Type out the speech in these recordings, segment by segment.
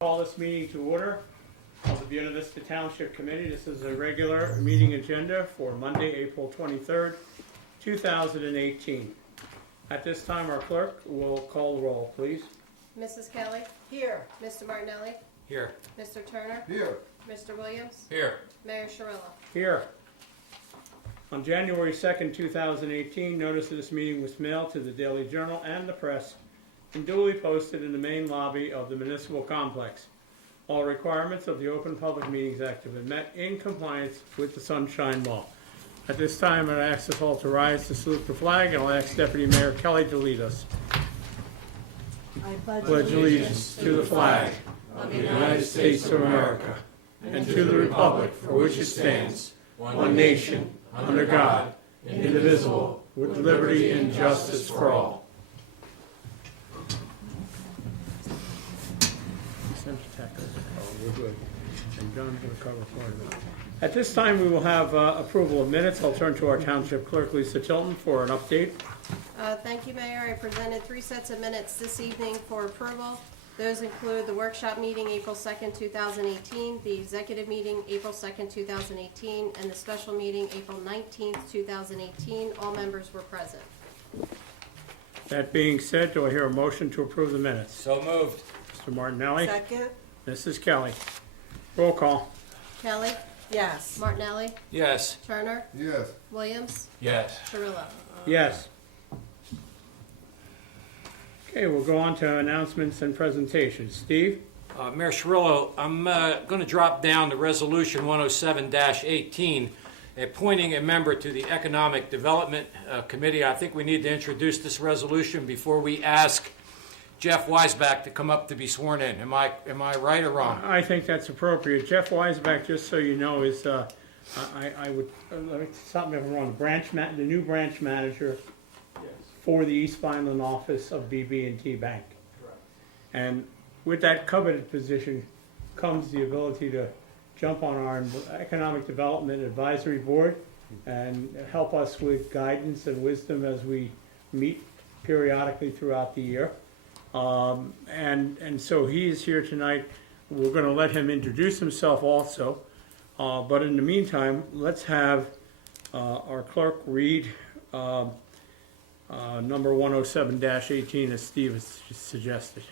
Call this meeting to order of the Buena Vista Township Committee. This is a regular meeting agenda for Monday, April 23rd, 2018. At this time, our clerk will call the roll, please. Mrs. Kelly? Here. Mr. Martinelli? Here. Mr. Turner? Here. Mr. Williams? Here. Mayor Sharilla? Here. On January 2nd, 2018, notice of this meeting was mailed to the Daily Journal and the press and duly posted in the main lobby of the municipal complex. All requirements of the Open Public Meetings Act have been met in compliance with the Sunshine Law. At this time, I'll ask us all to rise to salute the flag, and I'll ask Deputy Mayor Kelly to lead us. I Pledge allegiance to the flag of the United States of America and to the republic for which it stands, one nation, under God, indivisible, with liberty and justice for all. We're good. And John's going to cover part of that. At this time, we will have approval of minutes. I'll turn to our Township Clerk, Lisa Tilton, for an update. Thank you, Mayor. I presented 3 sets of minutes this evening for approval. Those include the workshop meeting April 2nd, 2018, the executive meeting April 2nd, 2018, and the special meeting April 19th, 2018. All members were present. That being said, do I hear a motion to approve the minutes? So moved. Mr. Martinelli? Second. Mrs. Kelly? Roll call. Kelly? Yes. Martinelli? Yes. Turner? Yes. Williams? Yes. Sharilla? Yes. Okay, we'll go on to announcements and presentations. Steve? Mayor Sharilla, I'm going to drop down to Resolution 107-18, appointing a member to the Economic Development Committee. I think we need to introduce this resolution before we ask Jeff Weisbach to come up to be sworn in. Am I right or wrong? I think that's appropriate. Jeff Weisbach, just so you know, is, I would, let me stop me if I'm wrong, the new branch manager for the East Vineland office of BB&T Bank. Correct. And with that coveted position comes the ability to jump on our Economic Development Advisory Board and help us with guidance and wisdom as we meet periodically throughout the year. And so he is here tonight. We're going to let him introduce himself also. But in the meantime, let's have our clerk read number 107-18 as Steve has suggested.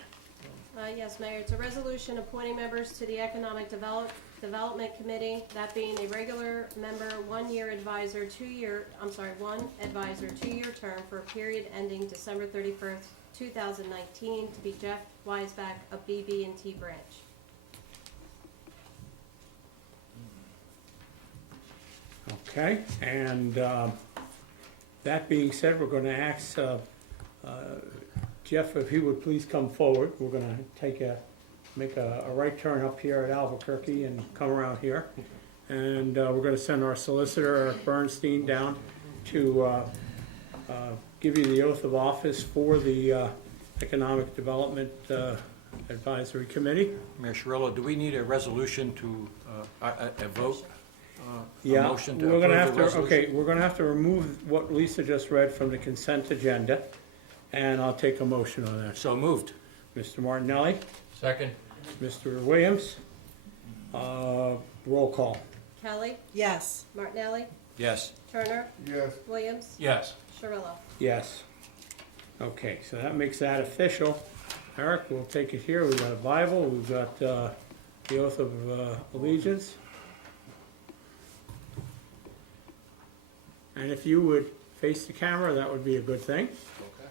Yes, Mayor. It's a resolution appointing members to the Economic Development Committee, that being a regular member, 1 advisor, 2-year term for a period ending December 31st, 2019, to be Jeff Weisbach of BB&T Branch. Okay, and that being said, we're going to ask Jeff if he would please come forward. We're going to make a right turn up here at Albuquerque and come around here. And we're going to send our solicitor, Eric Bernstein, down to give you the oath of office for the Economic Development Advisory Committee. Mayor Sharilla, do we need a resolution to a vote? Yeah, A motion to we're going to approve have the to. resolution? Okay, we're going to have to remove what Lisa just read from the consent agenda, and I'll take a motion on that. So moved. Mr. Martinelli, Second. Mr. Williams, roll call. Kelly? Yes. Martinelli? Yes. Turner? Yes. Williams? Yes. Sharilla? Yes. Okay, so that makes that official. Eric, we'll take it here. We've got a Bible. We've got the oath of allegiance. And if you would face the camera, that would be a good thing. Okay.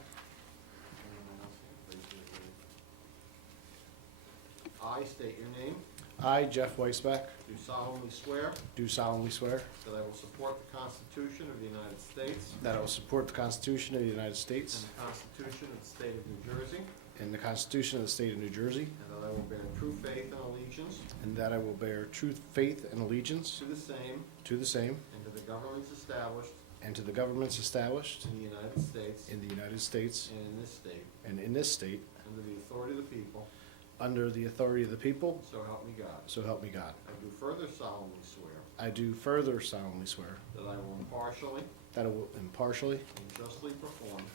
I state your name, I, Jeff Weisbach, do solemnly swear do solemnly swear that I will support the Constitution of the United States that I will support the Constitution of the United and States the Constitution of the State of New Jersey, and the Constitution of the State of New Jersey, and that I will bear true faith and allegiance and that I will bear true faith and allegiance to the same to the same and to the governments established and to the governments established in the United States in the United States and in this state, and in this state, under the authority of the people, under the authority of the people, so help me God. so help me God. I do further solemnly swear I do further solemnly swear that I will impartially that I will impartially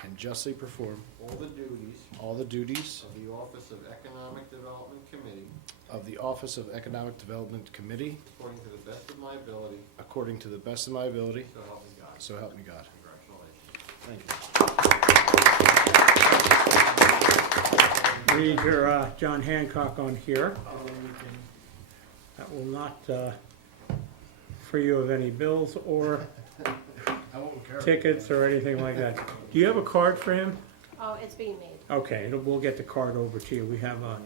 and justly perform all all the duties the duties of the Office of Economic Development Committee of the Office of Economic Development Committee according to the best of my ability, according to the best of my ability, so help me God. so help me God. Congratulations. Thank you. Read your John Hancock on here. That will not free you of any bills or tickets or anything like that. Do you have a card for him? Oh, it's being made. Okay, we'll get the card over to you. We have a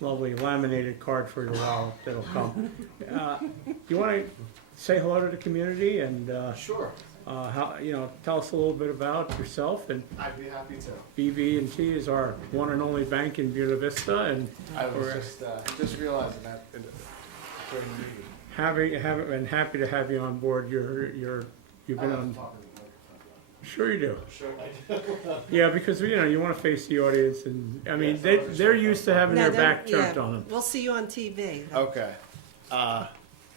lovely laminated card for your wallet that'll come. Do you want to say hello to the community and Sure, how, tell us a little bit about yourself? And I'd be happy to. BB&T is our one and only bank in Buena Vista, and I was we're just realizing that during the meeting. happy to have you on board. You've been on. Sure you do. Sure. Yeah, because you want to face the audience, and I mean they're used to having No, their they're- back turned yeah, on them. We'll see you on TV. Okay.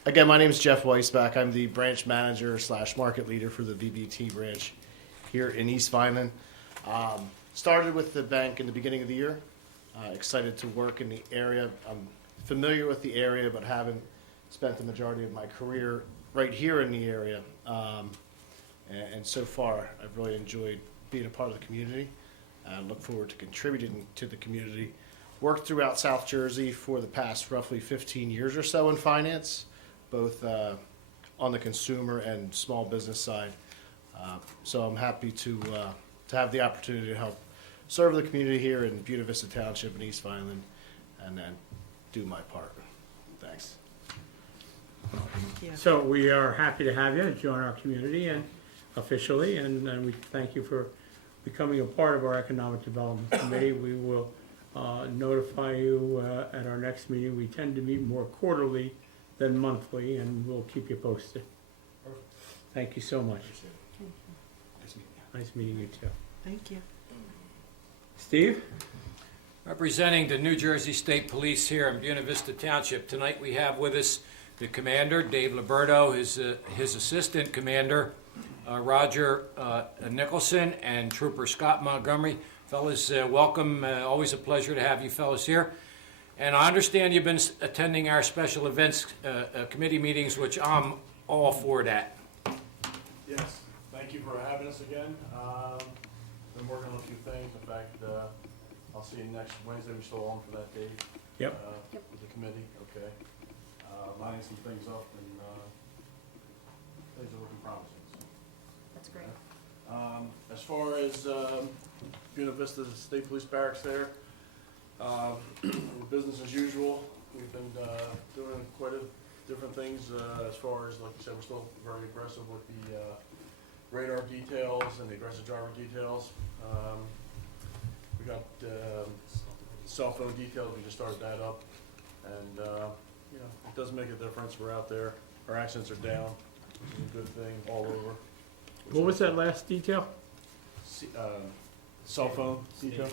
Again, my name is Jeff Weisbach. I'm the branch manager / market leader for the VBT branch here in East Vineland. Started with the bank in the beginning of the year. Excited to work in the area. I'm familiar with the area, but haven't spent the majority of my career right here in the area. And so far, I've really enjoyed being a part of the community. I look forward to contributing to the community. Worked throughout South Jersey for the past roughly 15 years or so in finance, both on the consumer and small business side. So I'm happy to have the opportunity to help serve the community here in Buena Vista Township in East Vineland, and then do my part. Thanks. Thank you. So we are happy to have you join our community and officially, and we thank you for becoming a part of our Economic Development Committee. We will notify you at our next meeting. We tend to meet more quarterly than monthly, and we'll keep you posted. Thank you so much. Nice meeting you too. Thank you. Steve? Representing the New Jersey State Police here in Buena Vista Township, tonight we have with us the commander, Dave Liberto, his assistant commander, Roger Nicholson, and Trooper Scott Montgomery. Fellas, welcome. Always a pleasure to have you fellas here. And I understand you've been attending our special events committee meetings, which I'm all for that. Yes, thank you for having us again. Been working on a few things. In fact, I'll see you next Wednesday. We're still on for that date. Yep. With the committee, okay. Lining some things up and things are looking promising. So. That's great. As far as Buena Vista State Police Barracks there, business as usual. We've been doing quite a different things as far as, like you said, we're still very aggressive with the radar details and the aggressive driver details. We got cell phone details. We just started that up, and it does make a difference. We're out there. Our accidents are down, which is a good thing all over. What was that last detail? Cell phone detail.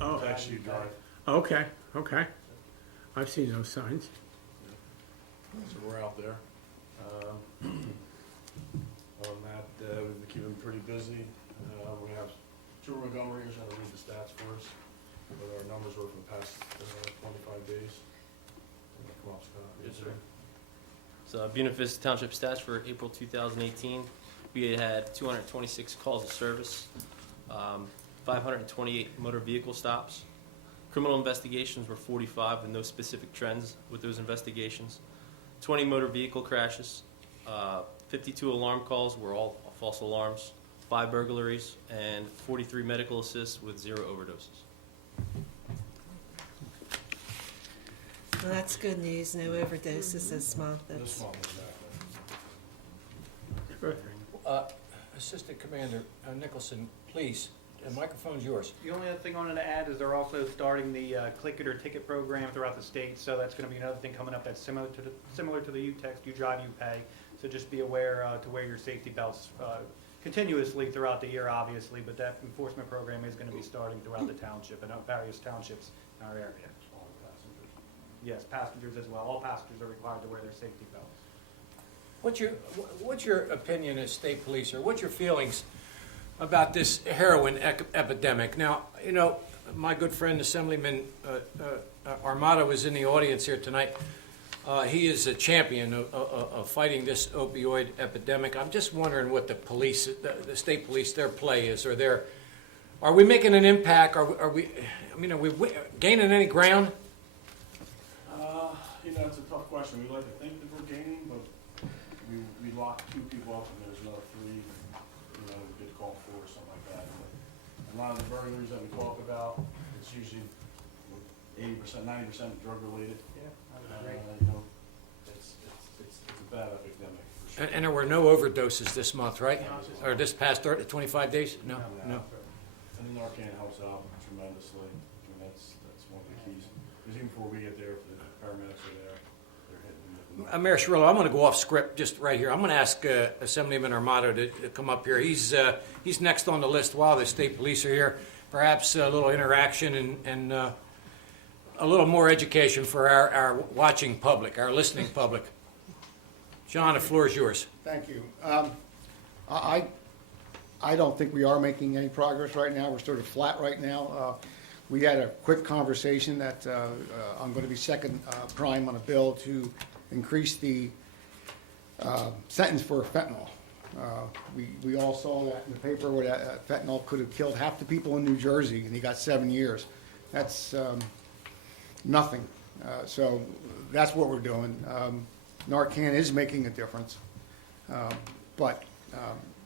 Oh, Text you drive. okay. I've seen those signs. So we're out there. Other than that, we've been keeping pretty busy. We have Trooper Montgomery who's going to read the stats for us, what our numbers were for the past 25 days. Come on, Scott. Yes, sir. So Buena Vista Township stats for April 2018, we had 226 calls of service, 528 motor vehicle stops. Criminal investigations were 45 with no specific trends with those investigations. 20 motor vehicle crashes, 52 alarm calls were all false alarms, 5 burglaries, and 43 medical assists with 0 overdoses. Well, that's good news. No overdoses this month. This That's, one, exactly. Assistant Commander Nicholson, please, the microphone's yours. The only other thing I wanted to add is they're also starting the Click It or Ticket program throughout the state, so that's going to be another thing coming up that's similar to the You Text, You Drive, You Pay. So just be aware to wear your safety belts continuously throughout the year, obviously, but that enforcement program is going to be starting throughout the township and various townships in our area. All the passengers. Yes, passengers as well. All passengers are required to wear their safety belts. What's your opinion as state police, or what's your feelings about this heroin epidemic? Now, you know, my good friend Assemblyman Armato is in the audience here tonight. He is a champion of fighting this opioid epidemic. I'm just wondering what the police, the state police, their play is, or are we making an impact? Are we gaining any ground? You know, it's a tough question. We like to think that we're gaining, but we locked 2 people up and there's another 3, you know, we get called for or something like that. And a lot of the burglaries that we talk about, it's usually 80%, 90% drug related. You know, it's a bad epidemic. For sure. And there were no overdoses this month, right? Or this past 25 days? No. And the Narcan helps out tremendously. I mean, that's one of the keys. Because even before we get there, if the paramedics are there, they're hitting. Mayor Cirillo, I'm going to go off script just right here. I'm going to ask Assemblyman Armato to come up here. He's next on the list while the state police are here. Perhaps a little interaction and a little more education for our watching public, our listening public. John, the floor is yours. Thank you. I don't think we are making any progress right now. We're sort of flat right now. We had a quick conversation that I'm going to be second prime on a bill to increase the sentence for fentanyl. We all saw that in the paper where that fentanyl could have killed half the people in New Jersey, and he got 7 years. That's nothing. So that's what we're doing. Narcan is making a difference, but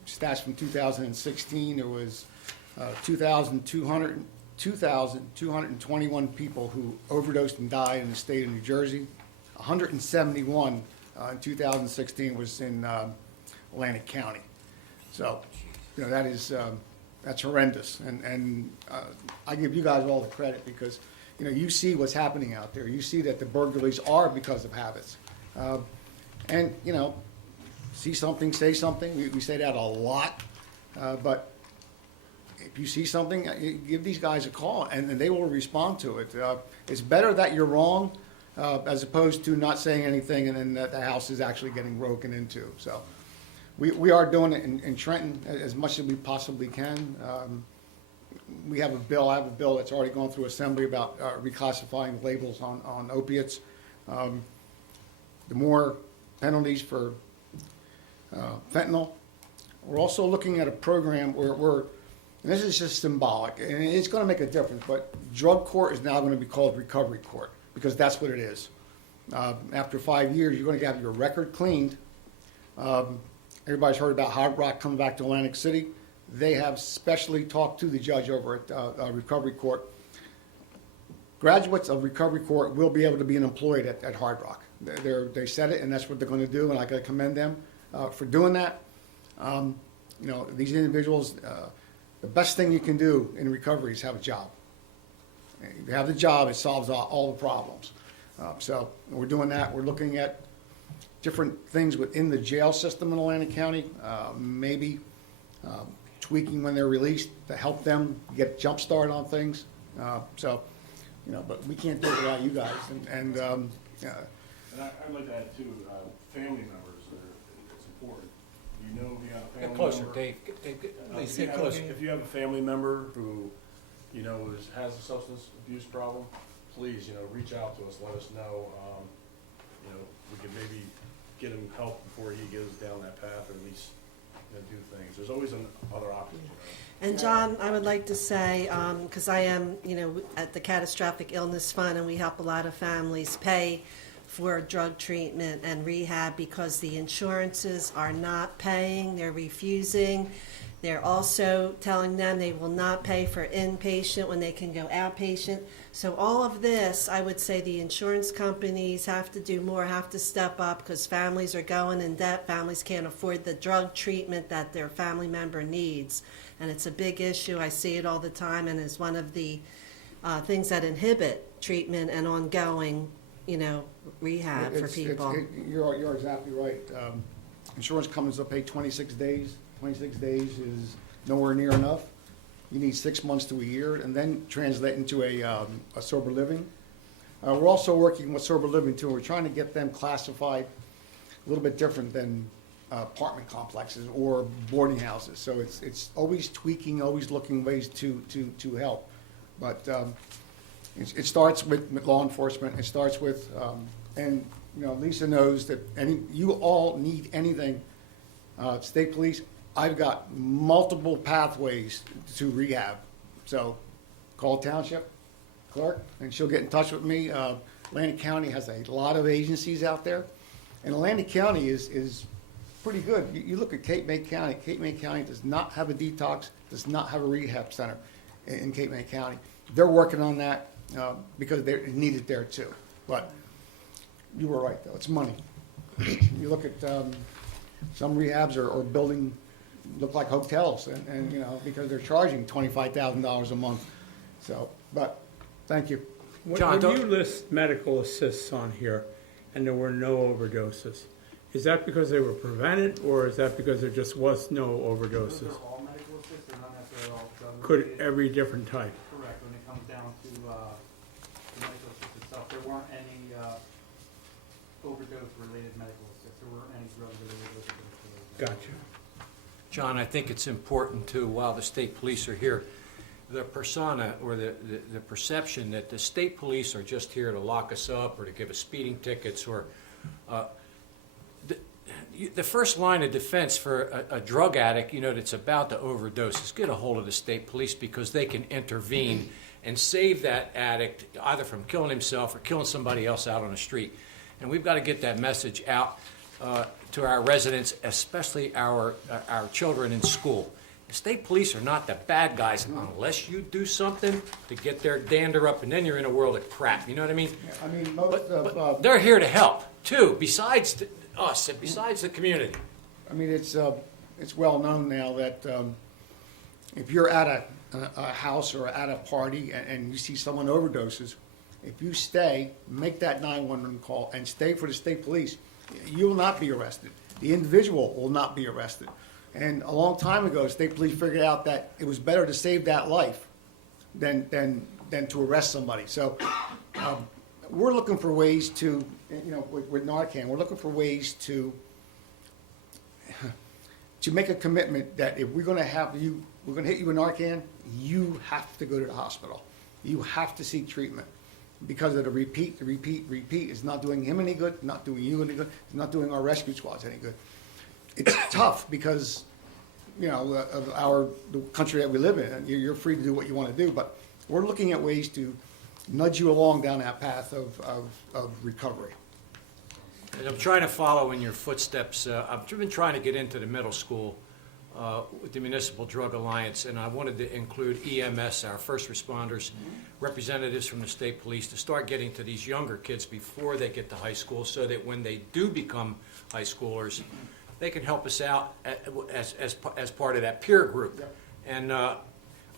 stats from 2016, there was 2,221 people who overdosed and died in the state of New Jersey. 171 in 2016 was in Atlantic County. So, you know, that is that's horrendous, and I give you guys all the credit because, you know, you see what's happening out there. You see that the burglaries are because of habits, and you know, see something, say something. We say that a lot, but if you see something, give these guys a call, and they will respond to it. It's better that you're wrong as opposed to not saying anything and then the house is actually getting broken into. So we are doing it in Trenton as much as we possibly can. We have a bill. I have a bill that's already gone through Assembly about reclassifying labels on opiates. The more penalties for fentanyl. We're also looking at a program where and this is just symbolic, and it's going to make a difference, but drug court is now going to be called recovery court, because that's what it is. After 5 years, you're going to have your record cleaned. Everybody's heard about Hard Rock coming back to Atlantic City. They have specially talked to the judge over at recovery court. Graduates of recovery court will be able to be employed at Hard Rock. They said it, and that's what they're going to do, and I got to commend them for doing that. You know, these individuals, the best thing you can do in recovery is have a job. If you have the job, it solves all the problems. So we're doing that. We're looking at different things within the jail system in Atlantic County, maybe tweaking when they're released to help them get a jump start on things. So, you know, but we can't do it without you guys. And I'd like to add too, family members it's important. You know, if you have a family Get closer, member. Dave. Please get closer. If you have a family member who, you know, has a substance abuse problem, please, you know, reach out to us. Let us know. You know, we can maybe get him help before he goes down that path, or at least, you know, do things. There's always other options. You know. And John, I would like to say, because I am, you know, at the Catastrophic Illness Fund, and we help a lot of families pay for drug treatment and rehab because the insurances are not paying, they're refusing. They're also telling them they will not pay for inpatient when they can go outpatient. So all of this, I would say the insurance companies have to do more, have to step up because families are going in debt. Families can't afford the drug treatment that their family member needs. And it's a big issue. I see it all the time, and it's one of the things that inhibit treatment and ongoing, you know, rehab for people. You're exactly right. Insurance companies will pay 26 days. 26 days is nowhere near enough. You need 6 months to a year, and then translate into a sober living. We're also working with sober living too. We're trying to get them classified little bit different than apartment complexes or boarding houses. So it's always tweaking, always looking ways to help. But it starts with law enforcement. It starts with, and you know, Lisa knows that you all need anything. State police, I've got multiple pathways to rehab. So call Township clerk, and she'll get in touch with me. Atlantic County has a lot of agencies out there, and Atlantic County is pretty good. You look at Cape May County. Cape May County does not have a detox, does not have a rehab center in Cape May County. They're working on that because they need it there too. But you were right, though. It's money. You look at some rehabs or building look like hotels, and you know, because they're charging $25,000 a month. So, but thank you. John, When you list medical assists on here and there were no overdoses, is that because they were prevented, or is that because there just was no Those overdoses? are all medical assists, they're not necessarily all drug Could related. every different type? Correct, when it comes down to the medical assist itself, there weren't any overdose-related medical assists, there weren't any drug-related overdose-related. Gotcha. John, I think it's important too, while the state police are here, the persona or the perception that the state police are just here to lock us up or to give us speeding tickets or the first line of defense for a drug addict, you know, that's about to overdose is get a hold of the state police, because they can intervene and save that addict either from killing himself or killing somebody else out on the street. And we've got to get that message out to our residents, especially our children in school. The state police are not the bad guys unless you do something to get their dander up, and then you're in a world of crap. You know what I mean? I mean, most But they're here to help too, besides us and besides the community. I mean, it's well known now that if you're at a house or at a party and you see someone overdoses, if you stay, make that 911 call and stay for the state police, you will not be arrested. The individual will not be arrested. And a long time ago, state police figured out that it was better to save that life than to arrest somebody. So we're looking for ways to, you know, with Narcan, we're looking for ways to make a commitment that if we're going to have you, we're going to hit you with Narcan, you have to go to the hospital. You have to seek treatment. Because of the repeat is not doing him any good, not doing you any good, it's not doing our rescue squads any good. It's tough because, you know, of the country that we live in. You're free to do what you want to do, but we're looking at ways to nudge you along down that path of recovery. And I'm trying to follow in your footsteps. I've been trying to get into the middle school with the Municipal Drug Alliance, and I wanted to include EMS, our first responders, representatives from the state police, to start getting to these younger kids before they get to high school, so that when they do become high schoolers, they can help us out as part of that peer group. Yep. And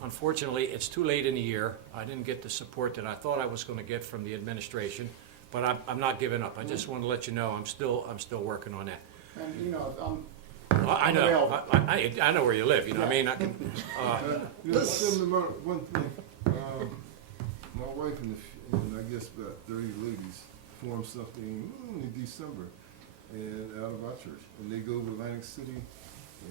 unfortunately, it's too late in the year. I didn't get the support that I thought I was going to get from the administration, but I'm not giving up. I just want to let you know I'm still working on that. And, you know, I know. I know where you live. You know what I mean? I can. One thing. My wife and I guess about 30 ladies formed something in December, and out of our church, and they go to Atlantic City,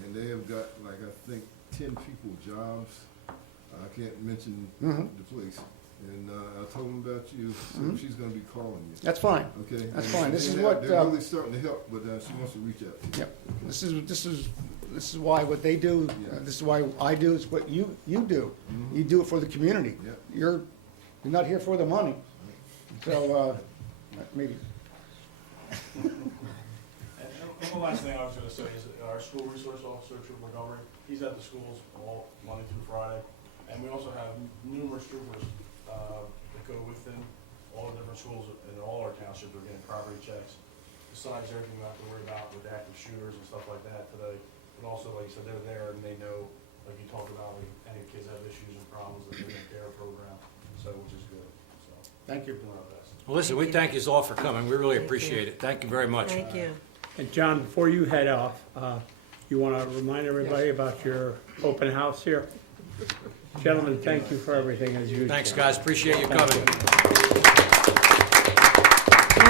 and they have got like I think 10 people jobs. I can't mention the place. And I told them about you, so she's going to be calling you. that's fine. Okay. That's And fine. This is they're what. really starting to help, but she wants to reach out to you. Yep. This is why what they do. This is why I do. Is what you do. You do it for the community. Yep. You're not here for the money. So maybe. And the last thing I was going to say is our school resource officer, Trooper Montgomery, he's at the schools all Monday through Friday. And we also have numerous troopers that go within all the different schools in all our townships. They're getting property checks. Besides everything we have to worry about with active shooters and stuff like that today. But also, like you said, they're there and they know, like you talked about, like any kids have issues and problems, that they're in a care program, so which is good. So Thank you. doing our best. Well, listen, we thank you all for coming. We really appreciate it. Thank you very much. Thank you. And John, before you head off, you want to remind everybody about your open house here? Gentlemen, thank you for everything as usual. Thanks, guys. Appreciate you coming.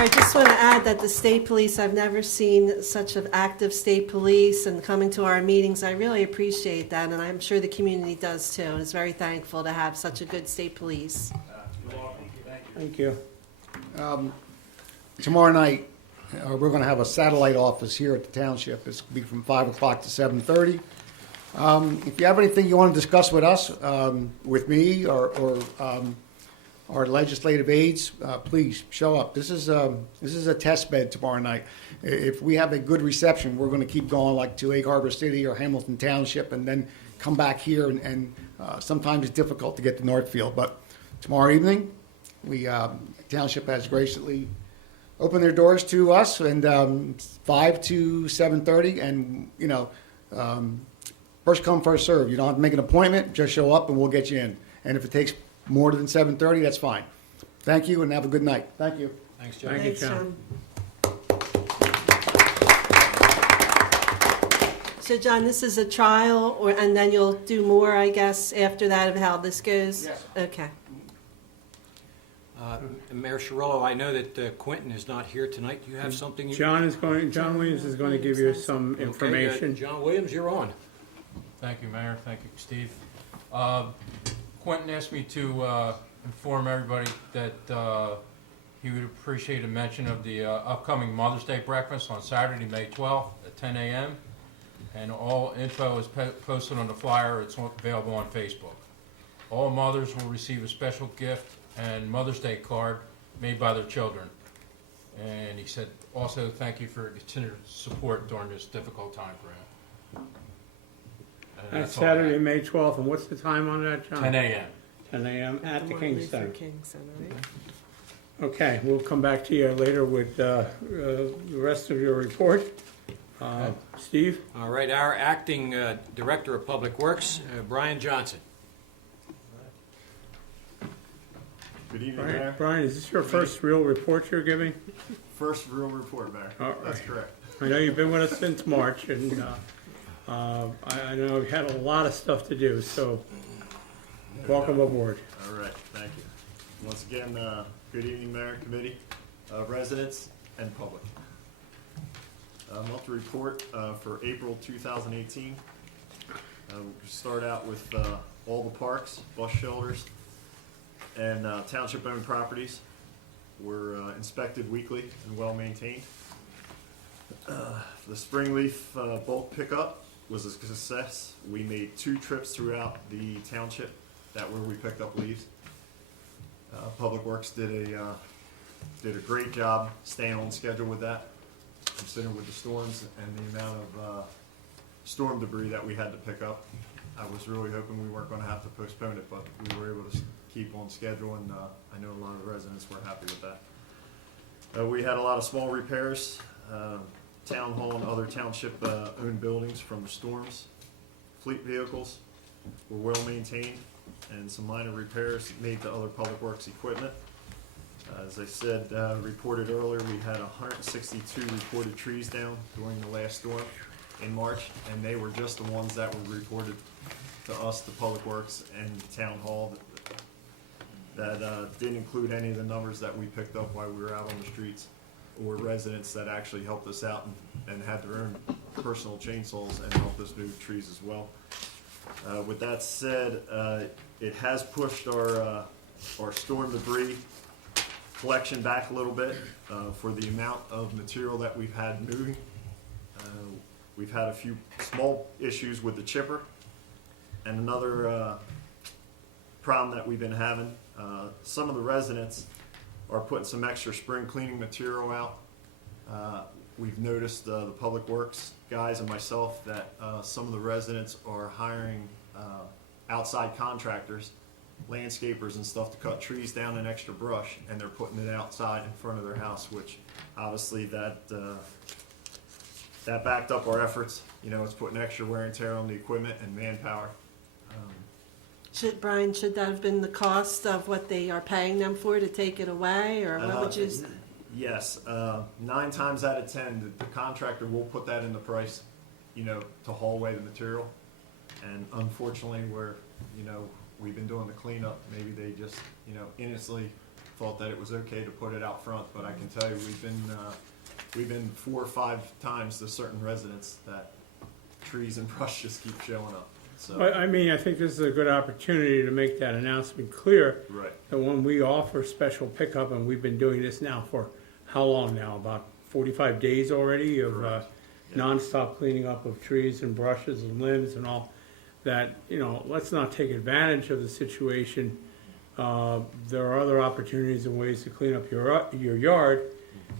I just want to add that the state police, I've never seen such an active state police and coming to our meetings. I really appreciate that, and I'm sure the community does too, and is very thankful to have such a good state police. Thank you. Tomorrow night, we're going to have a satellite office here at the township. It's going to be from 5 o'clock to 7:30. If you have anything you want to discuss with us, with me, or our legislative aides, please show up. This is a test bed tomorrow night. If we have a good reception, we're going to keep going like to Egg Harbor City or Hamilton Township, and then come back here. And sometimes it's difficult to get to Northfield, but tomorrow evening, we township has graciously opened their doors to us, and 5 to 7:30, and first come, first serve. You don't have to make an appointment. Just show up, and we'll get you in. And if it takes more than 7:30, that's fine. Thank you, and have a good night. Thank you. Thanks, John. Thank you, Thanks, John. So, John, this is a trial, and then you'll do more, I guess, after that of how this goes? Yes. Okay. Mayor Cirillo, I know that Quentin is not here tonight. Do you have something? John Williams is going to give you some Okay, information. John Williams, you're on. Thank you, Mayor. Thank you, Steve. Quentin asked me to inform everybody that he would appreciate a mention of the upcoming Mother's Day breakfast on Saturday, May 12th at 10 a.m. And all info is posted on the flyer. It's available on Facebook. All mothers will receive a special gift and Mother's Day card made by their children. And he said, also, thank you for your continued support during this difficult time for him. And That's all I have. Saturday, May 12th, and what's the time on that, John? 10 a.m. 10 a.m. at the Martin King Luther Center. King Center, right? Okay, we'll come back to you later with the rest of your report. Steve? All right, our acting Director of Public Works, Brian Johnson. Good evening, Mayor. Brian, is this your first real report you're giving? First real report, Mayor. All That's right. correct. I know you've been with us since March, and I know you've had a lot of stuff to do, so welcome aboard. All right, thank you. Once again, good evening, Mayor, committee, residents, and public. Monthly report for April 2018. We'll start out with all the parks, bus shelters, and township-owned properties were inspected weekly and well-maintained. The spring leaf bulk pickup was a success. We made 2 trips throughout the township where we picked up leaves. Public Works did a great job staying on schedule with that, considering with the storms and the amount of storm debris that we had to pick up. I was really hoping we weren't going to have to postpone it, but we were able to keep on schedule, and I know a lot of the residents were happy with that. We had a lot of small repairs, town hall and other township owned buildings from the storms. Fleet vehicles were well maintained, and some minor repairs made to other public works equipment. As I said, reported earlier, we had 162 reported trees down during the last storm in March, and they were just the ones that were reported to us, the Public Works and Town Hall. That didn't include any of the numbers that we picked up while we were out on the streets, or residents that actually helped us out and had their own personal chainsaws and helped us move trees as well. With that said, it has pushed our storm debris collection back a little bit for the amount of material that we've had moving. We've had a few small issues with the chipper, and another problem that we've been having, some of the residents are putting some extra spring cleaning material out. We've noticed the Public Works guys and myself that some of the residents are hiring outside contractors, landscapers and stuff, to cut trees down and extra brush, and they're putting it outside in front of their house, which obviously that backed up our efforts. You know, it's putting extra wear and tear on the equipment and manpower. Brian, should that have been the cost of what they are paying them for to take it away, or what would you? Yes, 9 times out of 10, the contractor will put that in the price, you know, to haul away the material. And unfortunately, we've been doing the cleanup, maybe they just, you know, innocently thought that it was okay to put it out front, but I can tell you, we've been 4 or 5 times to certain residents that trees and brush just keep showing up. So, I mean, I think this is a good opportunity to make that announcement clear, right, that when we offer special pickup, and we've been doing this now for how long now? About 45 days already of Correct. Yeah. nonstop cleaning up of trees and brushes and limbs and all that, you know, let's not take advantage of the situation. There are other opportunities and ways to clean up your yard,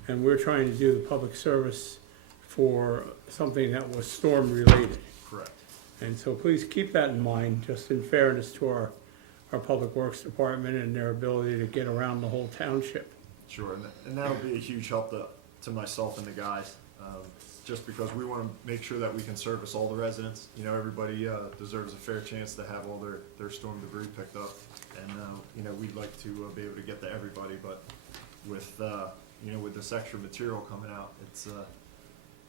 and we're trying to do the public service for something that was storm related. correct. And so please keep that in mind, just in fairness to our Public Works Department and their ability to get around the whole township. Sure, and that'll be a huge help to myself and the guys, just because we want to make sure that we can service all the residents. You know, everybody deserves a fair chance to have all their storm debris picked up, and you know, we'd like to be able to get to everybody, but with you know, with this extra material coming out,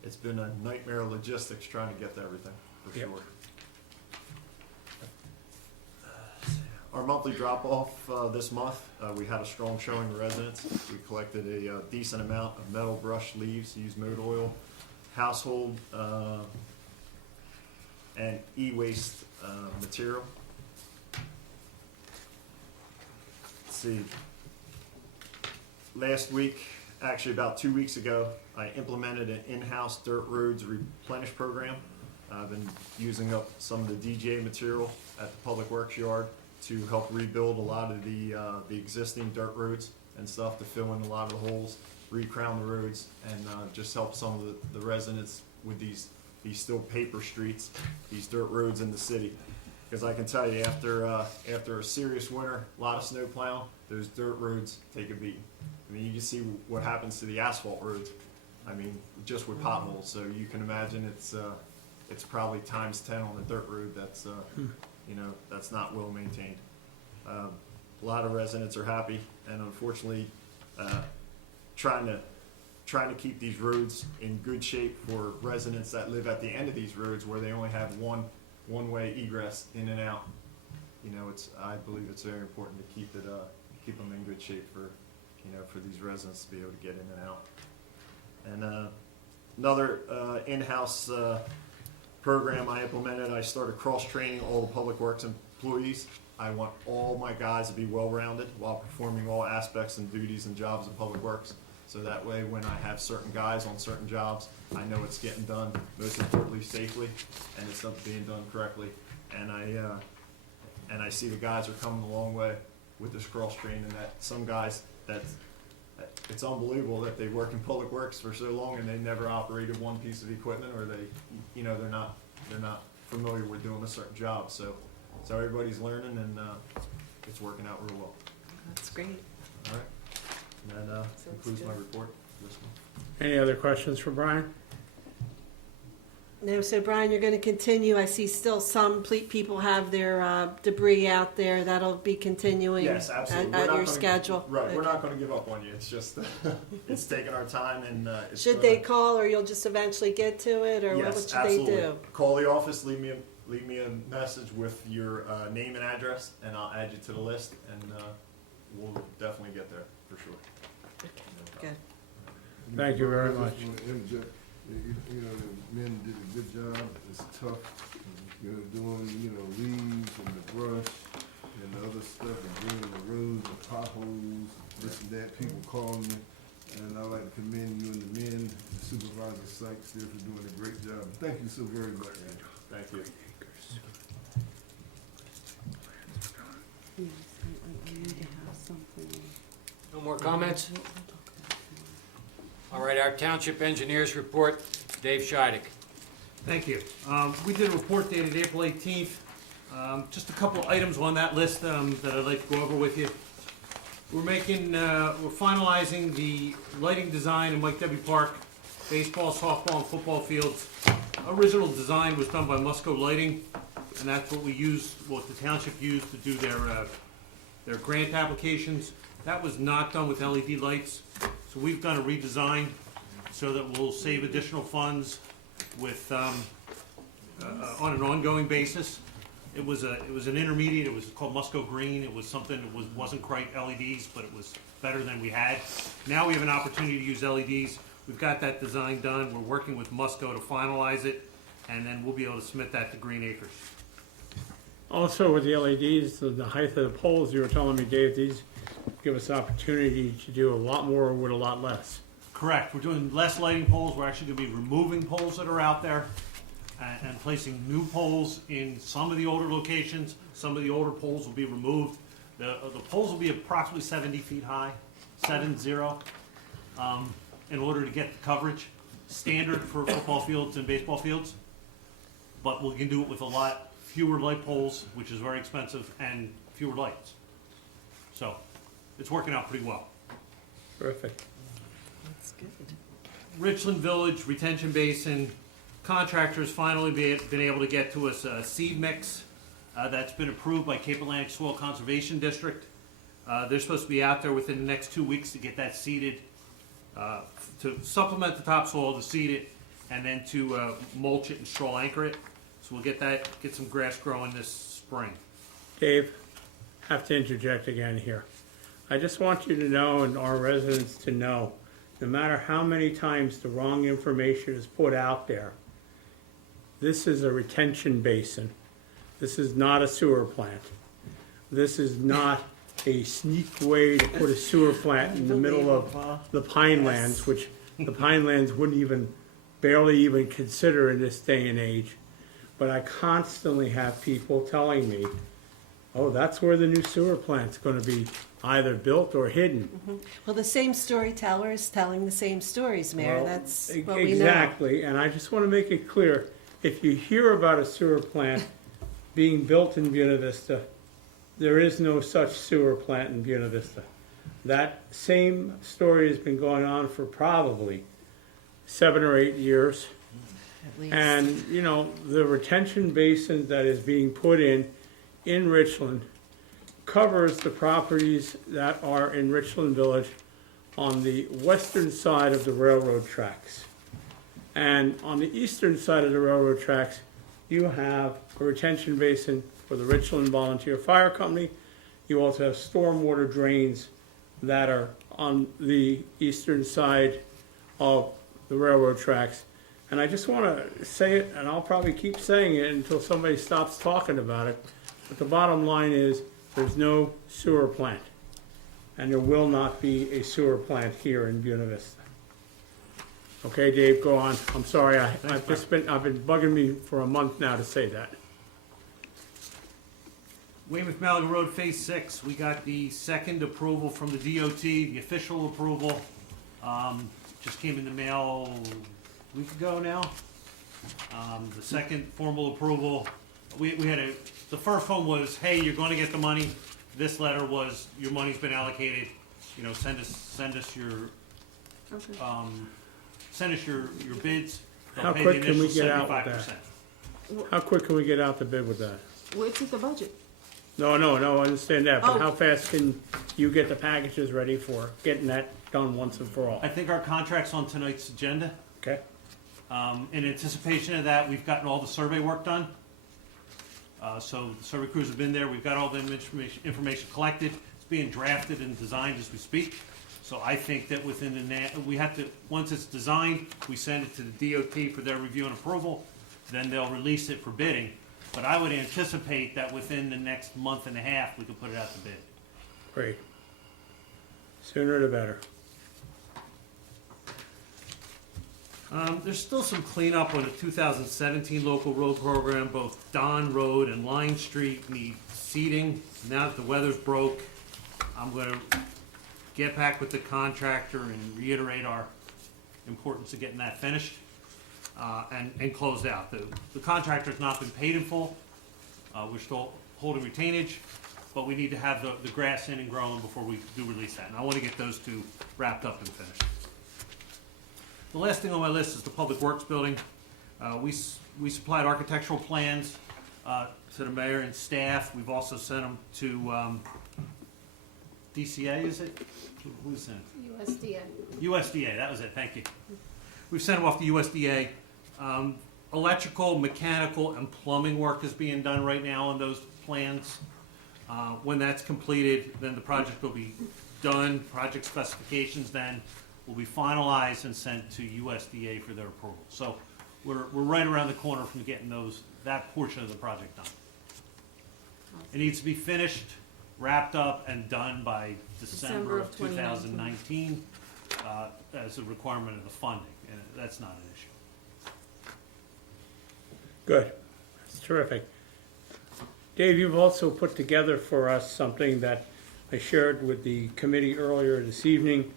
it's been a nightmare of logistics trying to get to everything, for Yep. sure. Our monthly drop-off this month, we had a strong showing of residents. We collected a decent amount of metal brush, leaves, used motor oil, household and e-waste material. Let's see. Last week, actually about 2 weeks ago, I implemented an in-house dirt roads replenish program. I've been using up some of the DGA material at the Public Works yard to help rebuild a lot of the existing dirt roads and stuff, to fill in a lot of the holes, re-crown the roads, and just help some of the residents with these still paper streets, these dirt roads in the city. Because I can tell you, after a serious winter, a lot of snow plowing, those dirt roads take a beating. I mean, you can see what happens to the asphalt roads. I mean, just with potholes. So you can imagine it's probably times 10 on a dirt road that's you know, that's not well maintained. A lot of residents are happy, and unfortunately, trying to keep these roads in good shape for residents that live at the end of these roads, where they only have one-way egress in and out. You know, I believe it's very important to keep them in good shape for, you know, for these residents to be able to get in and out. And another in-house program I implemented, I started cross-training all the Public Works employees. I want all my guys to be well-rounded while performing all aspects and duties and jobs of Public Works. So that way, when I have certain guys on certain jobs, I know it's getting done, most importantly, safely, and it's not being done correctly. And I see the guys are coming a long way with this cross-training, that some guys, it's unbelievable that they work in Public Works for so long and they never operated one piece of equipment, or they, you know, they're not familiar with doing a certain job. So everybody's learning, and it's working out real well. That's great. All right, and that concludes my report for this one. Any other questions for Brian? No, so Brian, you're going to continue. I see still some people have their debris out there. That'll be continuing Yes, absolutely. at your schedule. Right, we're Okay. not going to give up on you. It's just it's taking our time, and it's Should they call, or you'll just eventually get to it, or Yes, what should absolutely. they do? Call the office, leave me a message with your name and address, and I'll add you to the list, and we'll definitely get there for sure. Good. Thank you very much. You know, the men did a good job. It's tough, you know, doing, you know, leaves and the brush and the other stuff, and doing the roads and potholes, this and that. People calling me, and I like to commend you and the men, the Supervisor Sykes there, for doing a great job. Thank you so very much, man. Thank you. No more comments? All right, our township engineers report, Dave Scheidek. Thank you. We did a report dated April 18th. Just a couple items on that list that I'd like to go over with you. We're finalizing the lighting design in Mike W. Park, baseball, softball, and football fields. Original design was done by Musco Lighting, and that's what the township used to do their grant applications. That was not done with LED lights, so we've done a redesign so that we'll save additional funds with on an ongoing basis. It was an intermediate. It was called Musco Green. It was something that wasn't quite LEDs, but it was better than we had. Now we have an opportunity to use LEDs. We've got that design done. We're working with Musco to finalize it, and then we'll be able to submit that to Green Acres. Also with the LEDs, the height of the poles, you were telling me, Dave, these give us opportunity to do a lot more with a lot less. Correct. We're doing less lighting poles. We're actually going to be removing poles that are out there and placing new poles in some of the older locations. Some of the older poles will be removed. The poles will be approximately 70 feet high, 70, in order to get the coverage. Standard for football fields and baseball fields. But we can do it with a lot fewer light poles, which is very expensive, and fewer lights. So it's working out pretty well. Terrific. That's good. Richland Village Retention Basin contractors finally been able to get to us a seed mix that's been approved by Cape Atlantic Soil Conservation District. They're supposed to be out there within the next 2 weeks to get that seeded, to supplement the topsoil, to seed it, and then to mulch it and straw anchor it. So we'll get some grass growing this spring. Dave, I have to interject again here. I just want you to know, and our residents to know, no matter how many times the wrong information is put out there, this is a retention basin. This is not a sewer plant. This is not a sneak way to put a sewer plant in the middle of the Pinelands, which the Pinelands wouldn't barely even consider in this day and age. But I constantly have people telling me, oh, that's where the new sewer plant's going to be either built or hidden. Well, the same storyteller is telling the same stories, Mayor. Well, That's what we know. exactly, and I just want to make it clear, if you hear about a sewer plant being built in Buena Vista, there is no such sewer plant in Buena Vista. That same story has been going on for probably 7 or 8 years. At least. And, you know, the retention basin that is being put in Richland covers the properties that are in Richland Village on the western side of the railroad tracks. And on the eastern side of the railroad tracks, you have a retention basin for the Richland Volunteer Fire Company. You also have stormwater drains that are on the eastern side of the railroad tracks. And I just want to say it, and I'll probably keep saying it until somebody stops talking about it, but the bottom line is there's no sewer plant, and there will not be a sewer plant here in Buena Vista. Okay, Dave, go on. I'm sorry, I've been bugging me for a month now to say that. Weymouth Malaga Road Phase 6, we got the second approval from the DOT, the official approval. Just came in the mail a week ago now. The second formal approval, we had the first one was, hey, you're going to get the money. This letter was, your money's been allocated. You know, send us your bids. They'll How pay quick the can we initial get out with 75%. that? How quick can we get out the bid with that? What's in the budget? No, I understand that, but Oh. how fast can you get the packages ready for getting that done once and for all? I think our contract's on tonight's agenda. Okay? In anticipation of that, we've gotten all the survey work done. So the survey crews have been there, we've got all the information collected, it's being drafted and designed as we speak. So I think that within we have to, once it's designed, we send it to the DOT for their review and approval, then they'll release it for bidding. But I would anticipate that within the next month and a half, we could put it out to bid. Great. Sooner the better. There's still some cleanup on the 2017 local road program. Both Don Road and Line Street need seeding. Now that the weather's broke, I'm going to get back with the contractor and reiterate our importance of getting that finished and closed out. The contractor's not been paid in full. We're still holding retainage, but we need to have the grass in and growing before we do release that. And I want to get those two wrapped up and finished. The last thing on my list is the Public Works Building. We supplied architectural plans to the mayor and staff. We've also sent them to DCA, is it? Who's sent it? USDA. USDA, that was it, thank you. We've sent them off to USDA. electrical, mechanical, and plumbing work is being done right now on those plans. When that's completed, then the project will be done. Project specifications then will be finalized and sent to USDA for their approval. So we're right around the corner from getting that portion of the project done. It needs to be finished, wrapped up, and done by December of 2019 as a requirement of the funding, and that's not an issue. Good. That's terrific. Dave, you've also put together for us something that I shared with the committee earlier this evening.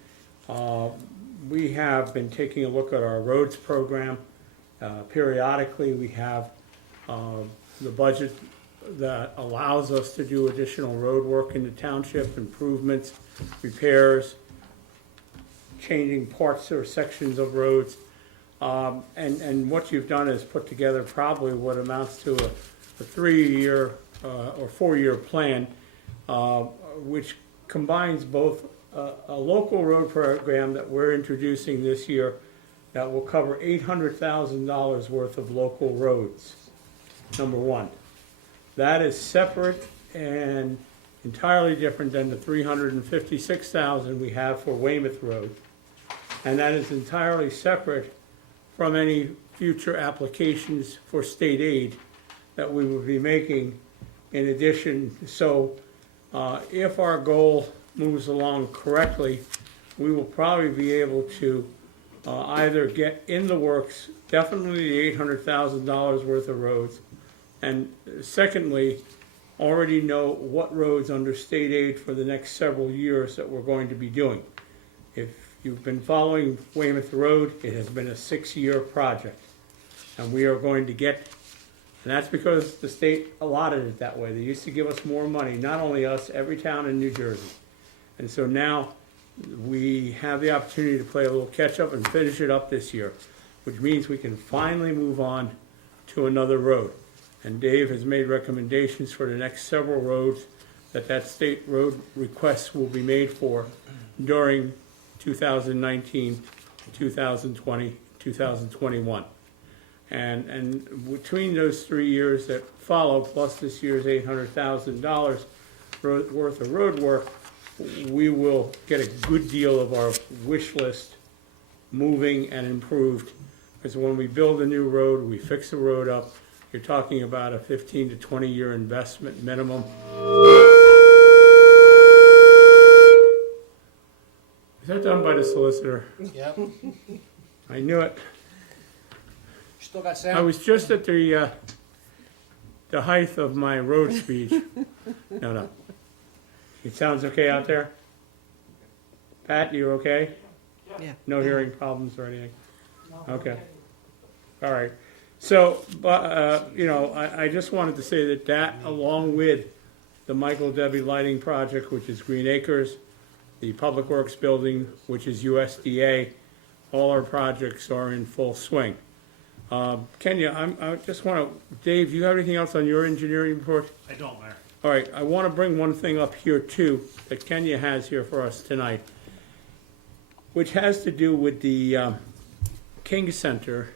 We have been taking a look at our roads program. Periodically, we have the budget that allows us to do additional road work in the township, improvements, repairs, changing parts or sections of roads. And what you've done is put together probably what amounts to a 3-year or 4-year plan, which combines both a local road program that we're introducing this year that will cover $800,000 worth of local roads, number one. That is separate and entirely different than the $356,000 we have for Weymouth Road. And that is entirely separate from any future applications for state aid that we will be making in addition. So if our goal moves along correctly, we will probably be able to either get in the works, definitely the $800,000 worth of roads, and secondly, already know what roads under state aid for the next several years that we're going to be doing. If you've been following Weymouth Road, it has been a 6-year project. And we are going to get, and that's because the state allotted it that way. They used to give us more money, not only us, every town in New Jersey. And so now we have the opportunity to play a little catch up and finish it up this year, which means we can finally move on to another road. And Dave has made recommendations for the next several roads that state road requests will be made for during 2019, 2020, 2021. And between those 3 years that follow, plus this year's $800,000 worth of road work, we will get a good deal of our wish list moving and improved. Because when we build a new road, we fix the road up, you're talking about a 15 to 20 year investment minimum. Is that done by the solicitor? Yep. I knew it. Still got I sound? was just at the height of my road speech. No. It sounds okay out there? Pat, you okay? Yeah. No hearing problems or anything? Okay. All right. So, I just wanted to say that along with the Michael Debbie Lighting Project, which is Green Acres, the Public Works Building, which is USDA, all our projects are in full swing. Kenya, I just want to, Dave, do you have anything else on your engineering report? I don't, Mayor. All right, I want to bring one thing up here too, that Kenya has here for us tonight, which has to do with the King Center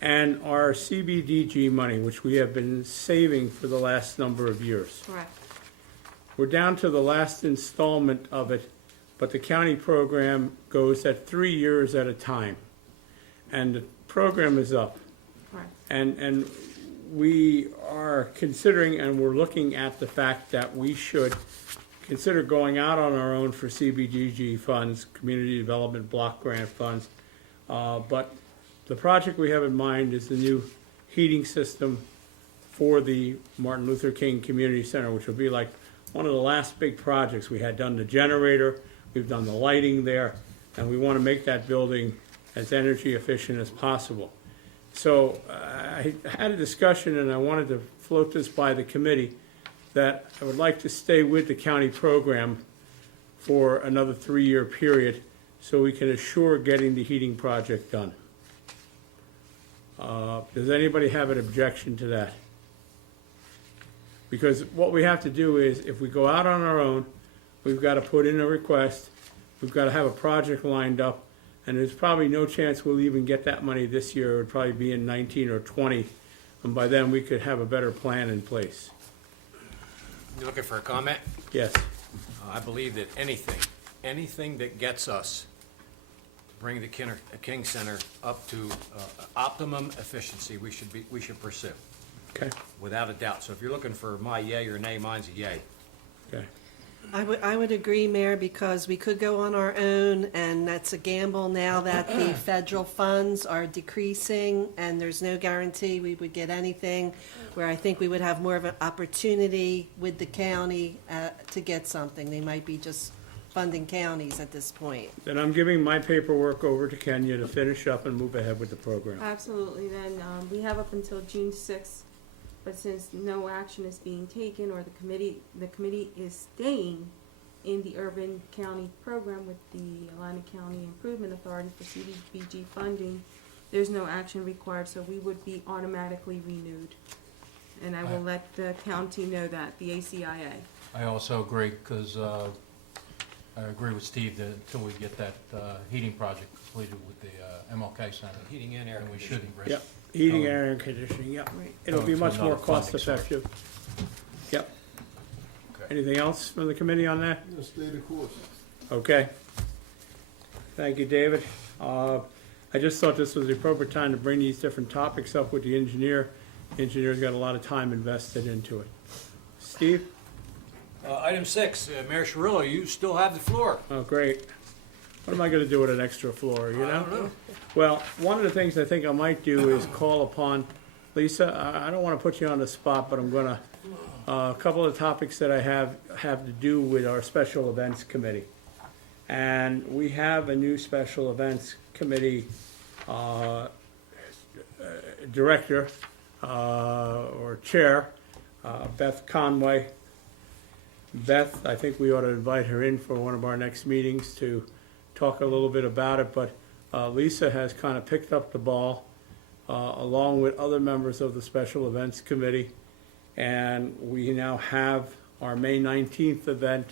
and our CBDG money, which we have been saving for the last number of years. Correct. We're down to the last installment of it, but the county program goes at 3 years at a time. And the program is up. Correct. And we are considering, and we're looking at the fact that we should consider going out on our own for CBDG funds, Community Development Block Grant funds. But the project we have in mind is the new heating system for the Martin Luther King Community Center, which will be like one of the last big projects. We had done the generator, we've done the lighting there, and we want to make that building as energy efficient as possible. So I had a discussion, and I wanted to float this by the committee, that I would like to stay with the county program for another 3-year period so we can assure getting the heating project done. Does anybody have an objection to that? Because what we have to do is, if we go out on our own, we've got to put in a request, we've got to have a project lined up, And there's probably no chance we'll even get that money this year. It would probably be in 19 or 20. And by then, we could have a better plan in place. You looking for a comment? Yes. I believe that anything that gets us to bring the King Center up to optimum efficiency, we should pursue, Okay. without a doubt. So if you're looking for my yay or nay, mine's a yay. Okay. I would agree, Mayor, because we could go on our own, and that's a gamble now that the federal funds are decreasing, and there's no guarantee we would get anything, where I think we would have more of an opportunity with the county to get something. They might be just funding counties at this point. Then I'm giving my paperwork over to Kenya to finish up and move ahead with the program. Absolutely, then, we have up until June 6th, but since no action is being taken, or the committee is staying in the urban county program with the Atlantic County Improvement Authority for CDBG funding, there's no action required, so we would be automatically renewed. And I will let the county know that, the ACIA. I also agree, because I agree with Steve that until we get that heating project completed with the MLK Center. Heating and air then we conditioning. shouldn't risk. Yep. Heating, air, and conditioning, yep. Right. It'll be Going to much more another funding cost source. effective. Yep. Okay. Anything else from the committee on that? Just stay the course. Okay. Thank you, David. I just thought this was the appropriate time to bring these different topics up with the engineer. The engineer's got a lot of time invested into it. Steve? Item 6, Mayor Cirillo, you still have the floor. Oh, great. What am I gonna do with an extra floor, you I know? don't know. Well, one of the things I think I might do is call upon, Lisa, I don't wanna put you on the spot, but I'm gonna, a couple of topics that I have to do with our special events committee. And we have a new special events committee, director, or chair, Beth Conway. Beth, I think we ought to invite her in for one of our next meetings to talk a little bit about it, but Lisa has kind of picked up the ball along with other members of the Special Events Committee, and we now have our May 19th event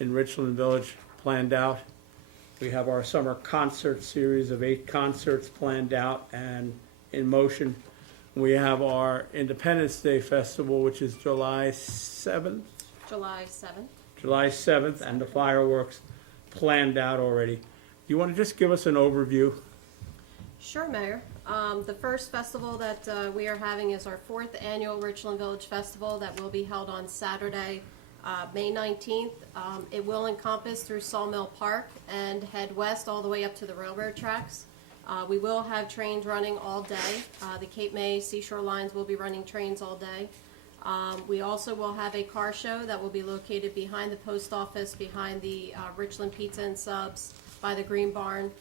in Richland Village planned out. We have our summer concert series of 8 concerts planned out and in motion. We have our Independence Day Festival, which is July 7th. July 7th. July 7th, and the fireworks planned out already. You want to just give us an overview? Sure, Mayor. The first festival that we are having is our 4th annual Richland Village Festival that will be held on Saturday, May 19th. It will encompass through Sawmill Park and head west all the way up to the railroad tracks. We will have trains running all day. The Cape May Seashore Lines will be running trains all day. We also will have a car show that will be located behind the post office, behind the Richland Pizza and Subs, by the Green Barn.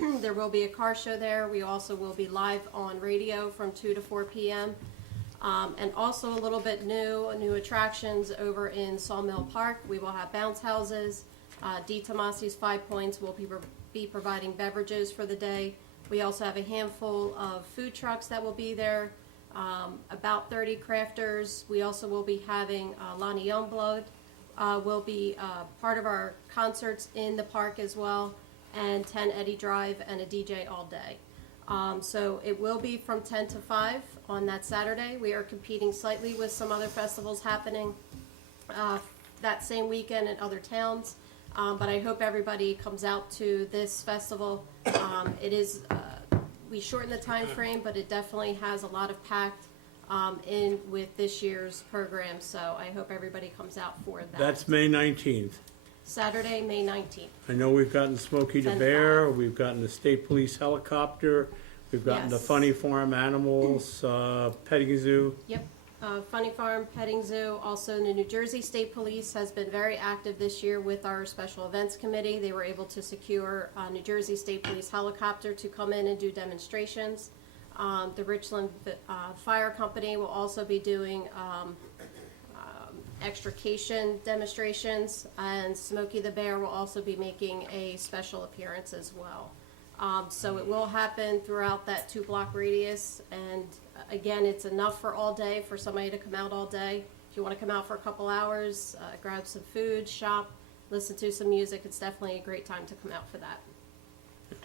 There will be a car show there. We also will be live on radio from 2 to 4 p.m. And also a little bit new attractions over in Sawmill Park. We will have bounce houses. D. Tomasi's 5 Points will be providing beverages for the day. We also have a handful of food trucks that will be there. About 30 crafters. We also will be having Lonnie Youngblood will be part of our concerts in the park as well, and 10 Eddie Drive and a DJ all day. So it will be from 10 to 5 on that Saturday. We are competing slightly with some other festivals happening that same weekend in other towns, but I hope everybody comes out to this festival. It is we shortened the time frame, but it definitely has a lot of packed in with this year's program, so I hope everybody comes out for that. That's May 19th. Saturday, May 19th. I know we've gotten Smokey the 10 to Bear, we've gotten the State Police helicopter, we've gotten the Yes. Funny Farm Animals, petting zoo. Yep. Funny Farm, Petting Zoo, also the New Jersey State Police has been very active this year with our Special Events Committee. They were able to secure a New Jersey State Police helicopter to come in and do demonstrations. The Richland Fire Company will also be doing extrication demonstrations, and Smokey the Bear will also be making a special appearance as well. So it will happen throughout that 2-block radius, and again, it's enough for all day for somebody to come out all day. If you want to come out for a couple hours, grab some food, shop, listen to some music, it's definitely a great time to come out for that.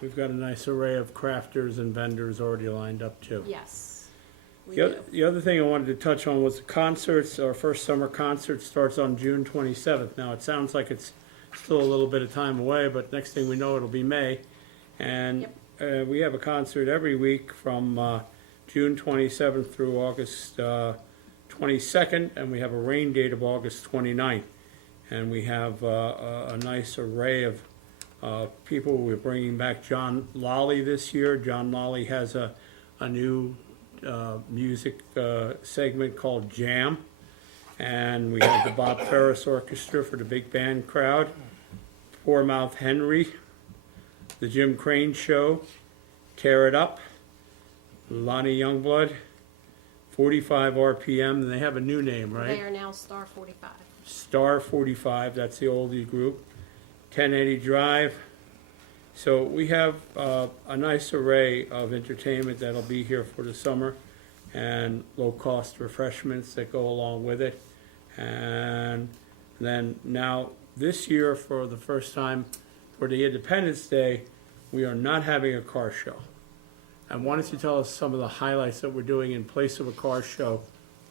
We've got a nice array of crafters and vendors already lined up too. Yes, we The do. the other thing I wanted to touch on was the concerts. Our first summer concert starts on June 27th. Now, it sounds like it's still a little bit of time away, but next thing we know, it'll be May. And we have a concert every week from June 27th through August 22nd, and we have a rain date of August 29th. And we have a nice array of people. We're bringing back John Lolly this year. John Lolly has a new music segment called Jam, and we have the Bob Ferris Orchestra for the big band crowd, Poor Mouth Henry, the Jim Crane Show, Tear It Up, Lonnie Youngblood, 45 RPM, and they have a new name, right? They are now Star 45. Star 45, that's the oldie group, 1080 Drive. So we have a nice array of entertainment that'll be here for the summer, and low-cost refreshments that go along with it. And then now, this year, for the first time, for the Independence Day, we are not having a car show. And why don't you tell us some of the highlights that we're doing in place of a car show?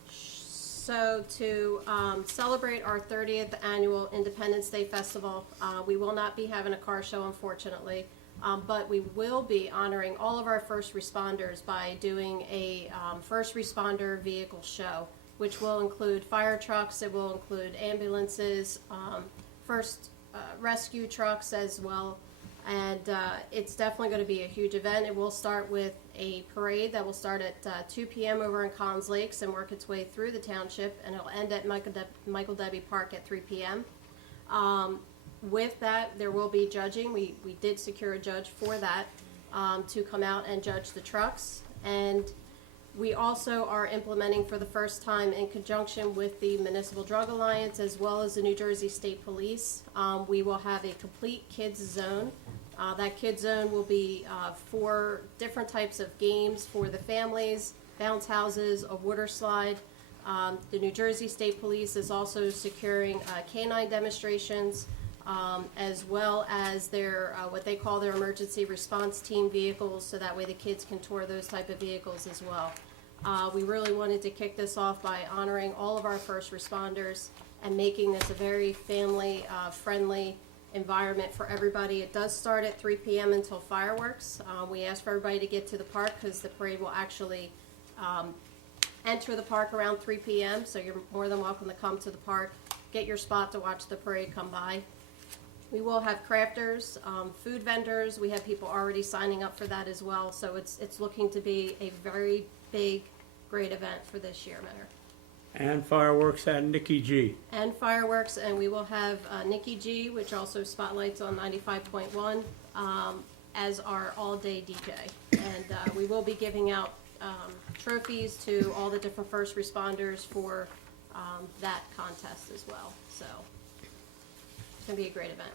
So to celebrate our 30th annual Independence Day Festival, we will not be having a car show, unfortunately, but we will be honoring all of our first responders by doing a first responder vehicle show, which will include fire trucks, it will include ambulances, first rescue trucks as well. And it's definitely going to be a huge event. It will start with a parade that will start at 2 p.m. over in Collins Lakes and work its way through the township, and it'll end at Michael Debbie Park at 3 p.m. With that, there will be judging. We did secure a judge for that to come out and judge the trucks. And we also are implementing for the first time, in conjunction with the Municipal Drug Alliance as well as the New Jersey State Police, we will have a complete kids zone. That kids zone will be 4 different types of games for the families, bounce houses, a water slide. The New Jersey State Police is also securing canine demonstrations, as well as their what they call their emergency response team vehicles, so that way the kids can tour those type of vehicles as well. We really wanted to kick this off by honoring all of our first responders and making this a very family friendly environment for everybody. It does start at 3 p.m. until fireworks. We ask for everybody to get to the park because the parade will actually enter the park around 3 p.m. So you're more than welcome to come to the park, get your spot to watch the parade come by. We will have crafters, food vendors. We have people already signing up for that as well. So it's looking to be a very big, great event for this year, Mayor. And fireworks at Nikki G. And fireworks, and we will have Nikki G, which also spotlights on 95.1, as our all-day DJ. And we will be giving out trophies to all the different first responders for that contest as well. So it's going to be a great event.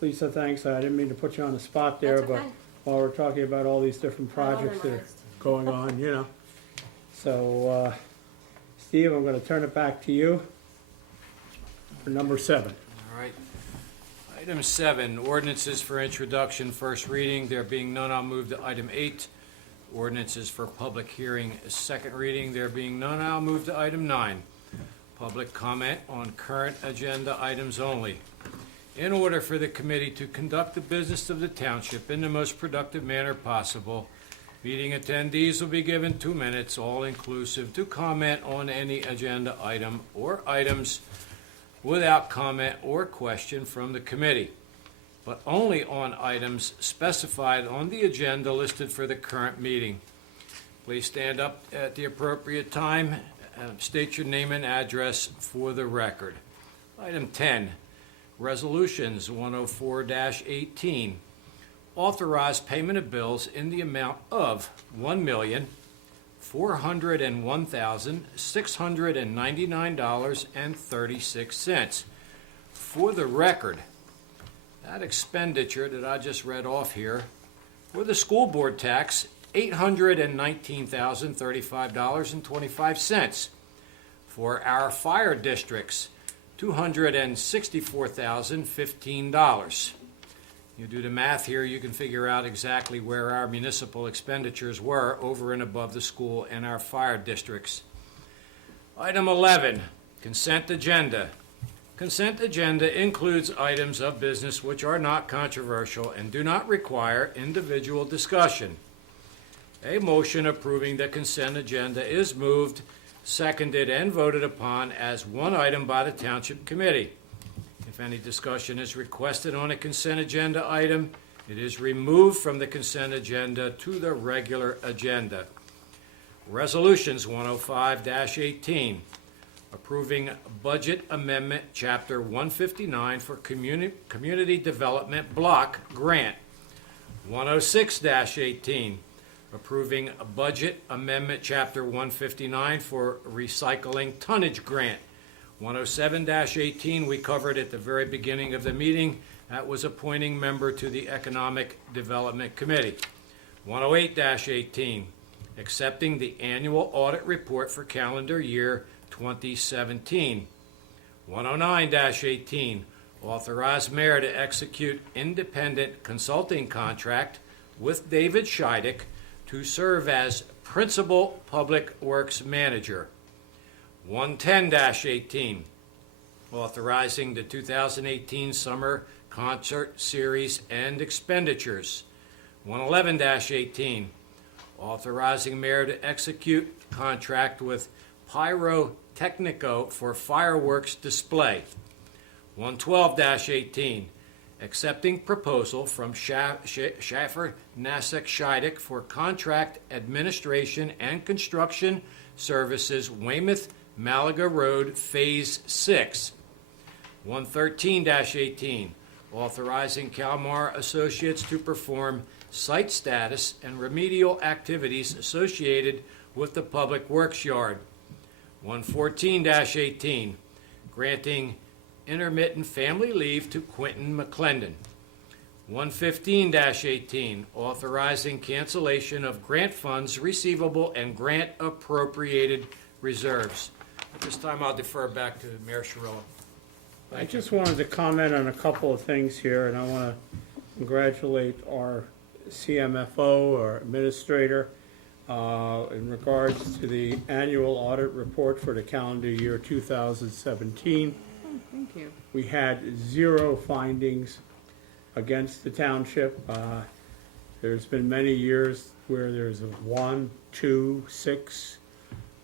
Lisa, thanks. I didn't mean to put you on the spot there, That's but okay. while we're talking about all these different projects that are memorized. going on, you know. So, Steve, I'm going to turn it back to you for number 7. All right. Item 7, ordinances for introduction, first reading. There being none, I'll move to item 8. Ordinances for public hearing, second reading. There being none, I'll move to item 9. Public comment on current agenda items only. In order for the committee to conduct the business of the township in the most productive manner possible, meeting attendees will be given 2 minutes, all inclusive, to comment on any agenda item or items without comment or question from the committee, but only on items specified on the agenda listed for the current meeting. Please stand up at the appropriate time and state your name and address for the record. Item 10, Resolutions 104-18. Authorize payment of bills in the amount of $1,401,699.36. For the record, that expenditure that I just read off here, for the school board tax, $819,035.25. For our fire districts, $264,015. You do the math here, you can figure out exactly where our municipal expenditures were over and above the school and our fire districts. Item 11, consent agenda. Consent agenda includes items of business which are not controversial and do not require individual discussion. A motion approving the consent agenda is moved, seconded, and voted upon as one item by the Township Committee. If any discussion is requested on a consent agenda item, it is removed from the consent agenda to the regular agenda. Resolutions 105-18, approving Budget Amendment Chapter 159 for Community Development Block Grant. 106-18, approving Budget Amendment Chapter 159 for Recycling Tonnage Grant. 107-18, we covered at the very beginning of the meeting. That was appointing member to the Economic Development Committee. 108-18, accepting the annual audit report for calendar year 2017. 109-18, authorize mayor to execute independent consulting contract with David Scheidick to serve as Principal Public Works Manager. 110-18, authorizing the 2018 Summer Concert Series and expenditures. 111-18, authorizing mayor to execute contract with Pyrotechnico for fireworks display. 112-18, accepting proposal from Schaffer Nasek Scheidick for contract administration and construction services, Weymouth Malaga Road, Phase 6. 113-18, authorizing Kalmar Associates to perform site status and remedial activities associated with the Public Works Yard. 114-18, granting intermittent family leave to Quentin McClendon. 115-18, authorizing cancellation of grant funds receivable and grant appropriated reserves. At this time, I'll defer back to Mayor Cirillo. I just wanted to comment on a couple of things here, and I want to congratulate our CMFO, our administrator, in regards to the annual audit report for the calendar year 2017. Thank you. We had 0 findings against the township. There's been many years where there's a 1, 2, 6.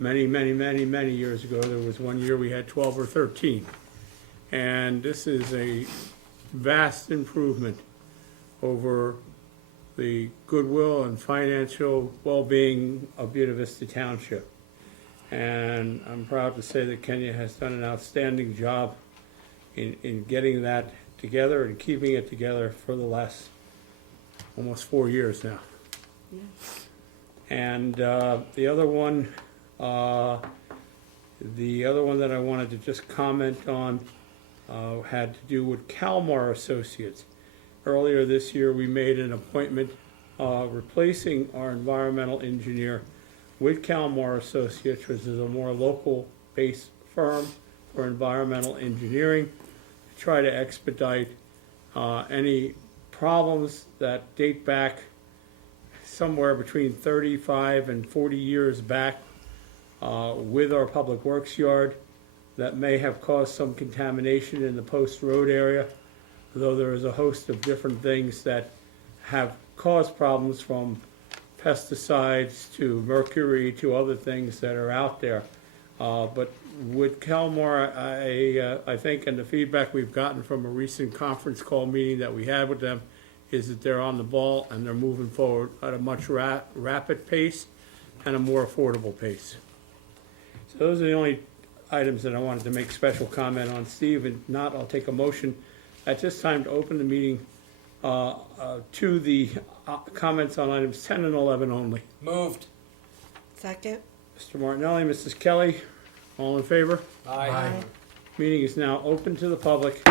Many years ago, there was one year we had 12 or 13. And this is a vast improvement over the goodwill and financial well-being of Buena Vista Township. And I'm proud to say that Kenya has done an outstanding job in getting that together and keeping it together for the last almost 4 years now. Yes. And the other one that I wanted to just comment on had to do with Kalmar Associates. Earlier this year, we made an appointment replacing our environmental engineer with Kalmar Associates, which is a more local-based firm for environmental engineering, to try to expedite any problems that date back somewhere between 35 and 40 years back with our public works yard that may have caused some contamination in the Post Road area, though there is a host of different things that have caused problems, from pesticides to mercury to other things that are out there. But with Kalmar, I think, and the feedback we've gotten from a recent conference call meeting that we had with them, is that they're on the ball and they're moving forward at a much rapid pace and a more affordable pace. So those are the only items that I wanted to make special comment on. Steve, if not, I'll take a motion at this time to open the meeting to the comments on items 10 and 11 only. Moved. Second? Mr. Martinelli, Mrs. Kelly, all in favor? Aye. Meeting is now open to the public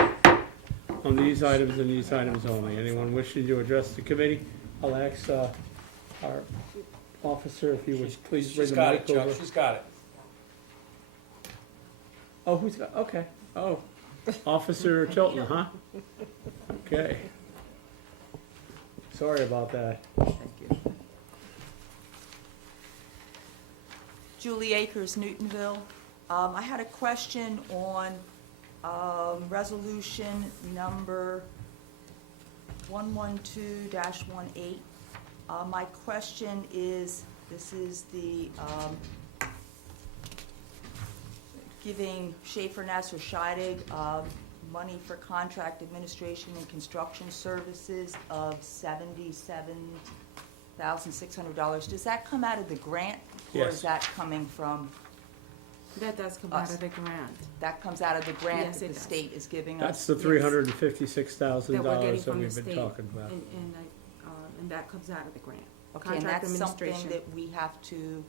on these items and these items only. Anyone wishing to address the committee? I'll ask our officer if you would please bring She's the got mic it, Chuck, over. she's got it. Oh, who's got, okay, oh, Officer Tilton, huh? Okay. Sorry about that. Thank you. Julie Akers, Newtonville. I had a question on resolution number 112-18. My question is, this is the giving Schaefer Ness or Scheidegg money for contract administration and construction services of $77,600. Does that come out of the grant? Or Yes. is that coming from That does come out us? of the grant. That comes out of the grant Yes, that it the does. state is giving us? That's the $356,000 That we're getting that from the we've been state. talking about. And that comes out of the grant. Okay, and Contract that's something administration. that we have to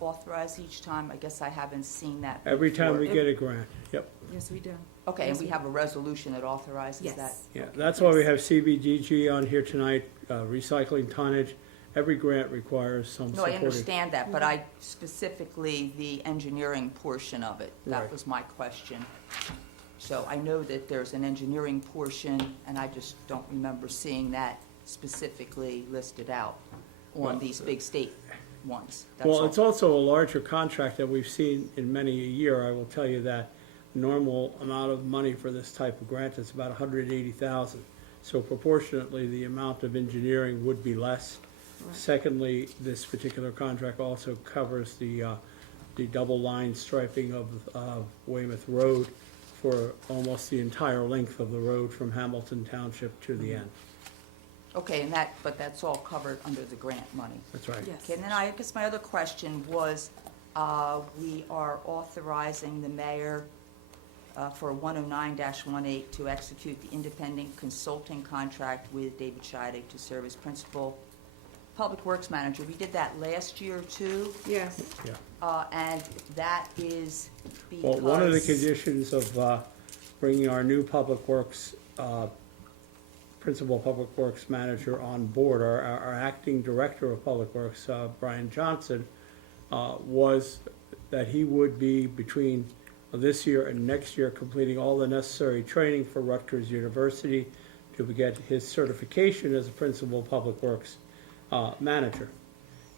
authorize each time? I guess I haven't seen that Every time we before. get a grant, yep. Yes, we do. Okay, and Yes, we have a resolution that authorizes Yes. that? Yeah, that's why we have CBDG on here tonight, recycling tonnage. Every grant requires some No, I supporting. understand that, but I specifically, the engineering portion of it, that Right. was my question. So I know that there's an engineering portion, and I just don't remember seeing that specifically listed out Well, on these big state ones. That's Well, all. it's also a larger contract that we've seen in many a year. I will tell you that normal amount of money for this type of grant is about $180,000. So proportionately, the amount of engineering would be less. Right. Secondly, this particular contract also covers the double line striping of Weymouth Road for almost the entire length of the road from Hamilton Township to the end. Okay, but that's all covered under the grant money. That's right. Yes. Okay, and then I guess my other question was, we are authorizing the mayor for 109-18 to execute the independent consulting contract with David Scheidegg to serve as principal public works manager. We did that last year too, Yes. Yeah. and that is because... Well, one of the conditions of bringing our new public works, principal public works manager on board, our acting director of public works, Brian Johnson, was that he would be between this year and next year completing all the necessary training for Rutgers University to get his certification as a principal public works manager.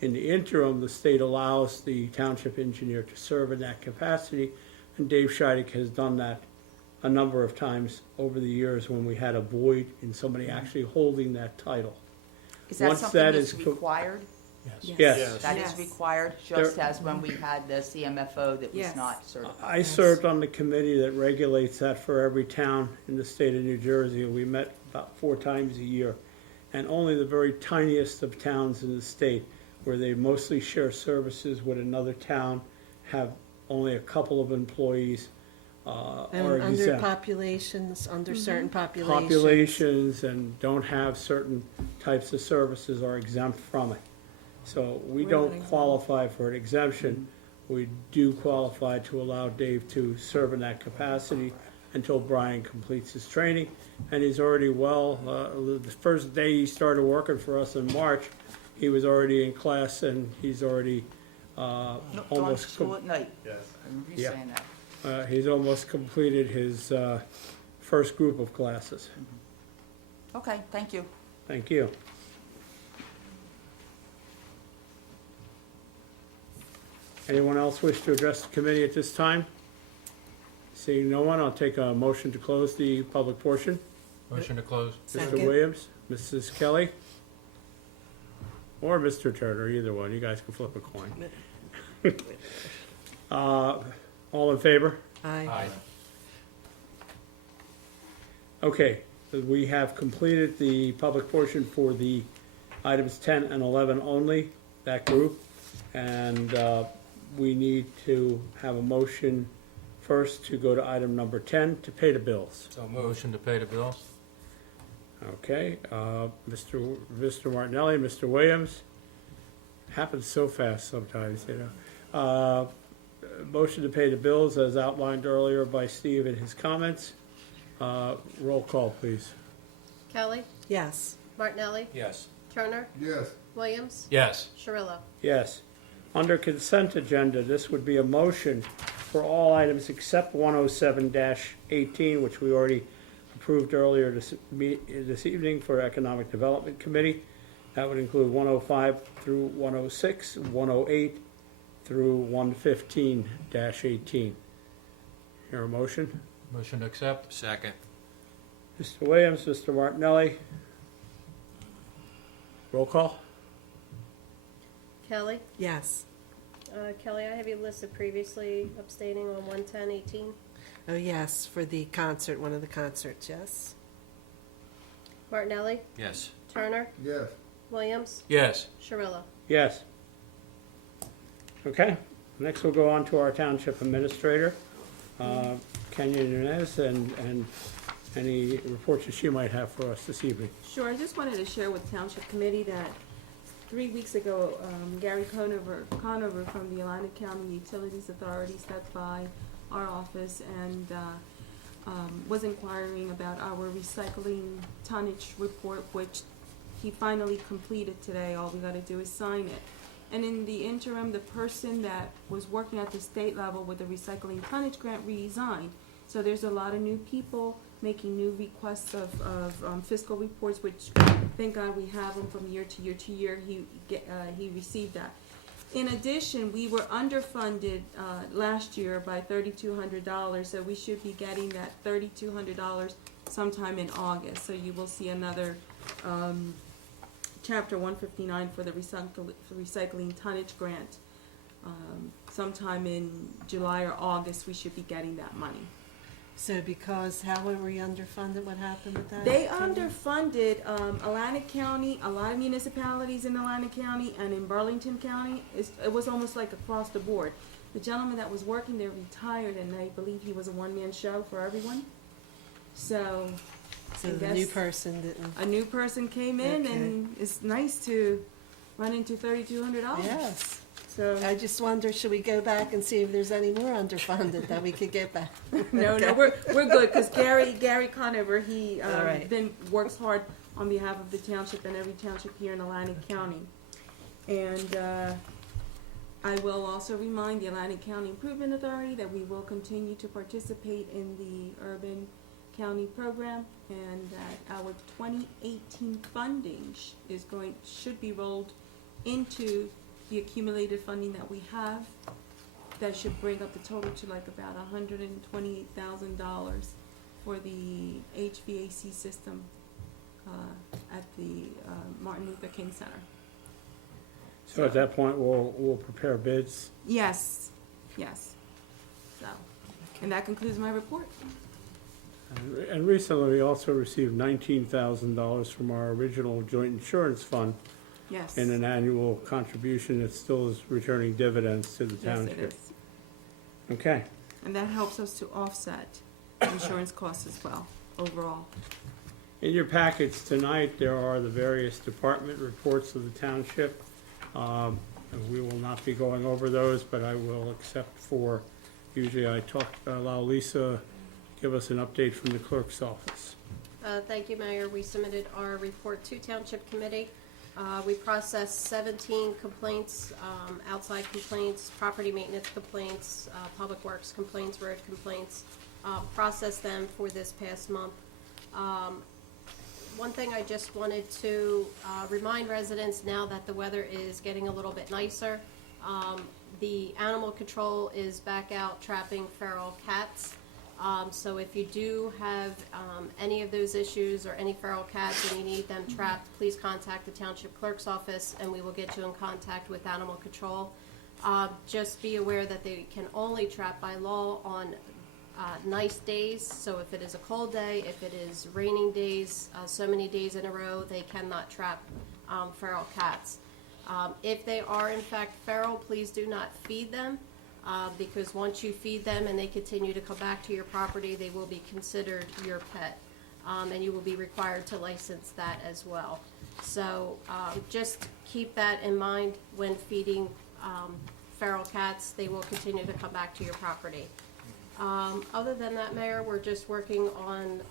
In the interim, the state allows the township engineer to serve in that capacity, and Dave Scheidegg has done that a number of times over the years when we had a void in somebody actually holding that title. Is that Once something that that's is co- required? Yes. That is Yes. required, just as when we had the CMFO that was Yes. not certified? I served on the committee that regulates that for every town in the state of New Jersey, and we met about 4 times a year. And only the very tiniest of towns in the state, where they mostly share services with another town, have only a couple of employees, are And under exempt. populations, under certain populations. Populations and don't have certain types of services are exempt from it. So we We're don't not exempt. qualify for an exemption. We do qualify to allow Dave to serve in that capacity until Brian completes his training. And he's already the first day he started working for us in March, he was already in class and he's already No, going to almost, school at night. Yes. I remember you Yeah. saying that. he's almost completed his first group of classes. Okay, thank you. Thank you. Anyone else wish to address the committee at this time? Seeing no one, I'll take a motion to close the public portion. Motion to close. Mr. Second. Williams, Mrs. Kelly, or Mr. Turner, either one. You guys can flip a coin. All in favor? Aye. Okay, we have completed the public portion for the items 10 and 11 only, that group. And we need to have a motion first to go to item number 10, to pay the bills. So motion to pay the bills. Okay, Mr. Martinelli, Mr. Williams, happens so fast sometimes, you know. Motion to pay the bills as outlined earlier by Steve in his comments. Roll call, please. Kelly, Yes. Martinelli, Yes. Turner, Yes. Williams, Yes. Shirillo. Yes. Under consent agenda, this would be a motion for all items except 107-18, which we already approved earlier this evening for Economic Development Committee. That would include 105 through 106, 108 through 115-18. Hear a motion? Motion to accept? Second. Mr. Williams, Mr. Martinelli. Roll call? Kelly? Yes. Kelly, I have you listed previously abstaining on 110-18. Oh, yes, for the concert, one of the concerts, yes. Martinelli? Yes. Turner? Yes. Williams? Yes. Shirillo? Yes. Okay, next we'll go on to our Township Administrator, Kenya Nunez, and any reports that she might have for us this evening. Sure, I just wanted to share with Township Committee that 3 weeks ago, Gary Conover from the Atlantic County Utilities Authority stopped by our office and was inquiring about our recycling tonnage report, which he finally completed today. All we got to do is sign it. And in the interim, the person that was working at the state level with the recycling tonnage grant resigned. So there's a lot of new people making new requests of fiscal reports, which thank God we have them from year to year to year. He received that. In addition, we were underfunded last year by $3,200, so we should be getting that $3,200 sometime in August. So you will see another Chapter 159 for the recycling tonnage grant. Sometime in July or August, we should be getting that money. So because, how were we underfunded? What happened with that? They underfunded Atlantic County, a lot of municipalities in Atlantic County and in Burlington County. It was almost like across the board. The gentleman that was working there retired, and I believe he was a one-man show for everyone. So the new person didn't. A new person came in, Okay. and it's nice to run into $3,200. Yes. So I just wonder, should we go back and see if there's any more underfunded that we could get back? No, we're good because Gary Conover, he All right. works hard on behalf of the township and every township here in Atlantic County. And I will also remind the Atlantic County Improvement Authority that we will continue to participate in the Urban County program, and that our 2018 funding should be rolled into the accumulated funding that we have. That should bring up the total to like about $128,000 for the HVAC system at the Martin Luther King Center. So at that point, we'll prepare bids. Yes. So, and that concludes my report. And recently, we also received $19,000 from our original joint insurance fund Yes. in an annual contribution that still is returning dividends to the Yes, township. it is. Okay. And that helps us to offset insurance costs as well, overall. In your packets tonight, there are the various department reports of the township. We will not be going over those, but I will accept usually I allow Lisa give us an update from the clerk's office. Thank you, Mayor. We submitted our report to Township Committee. We processed 17 complaints, outside complaints, property maintenance complaints, public works complaints, road complaints, processed them for this past month. One thing I just wanted to remind residents, now that the weather is getting a little bit nicer, the animal control is back out trapping feral cats. So if you do have any of those issues or any feral cats and you need them trapped, please contact the Township Clerk's office and we will get you in contact with animal control. Just be aware that they can only trap by law on nice days. So if it is a cold day, if it is raining days, so many days in a row, they cannot trap feral cats. If they are in fact feral, please do not feed them. Because once you feed them and they continue to come back to your property, they will be considered your pet, and you will be required to license that as well. So just keep that in mind when feeding feral cats. They will continue to come back to your property. Other than that, Mayor, we're just working on,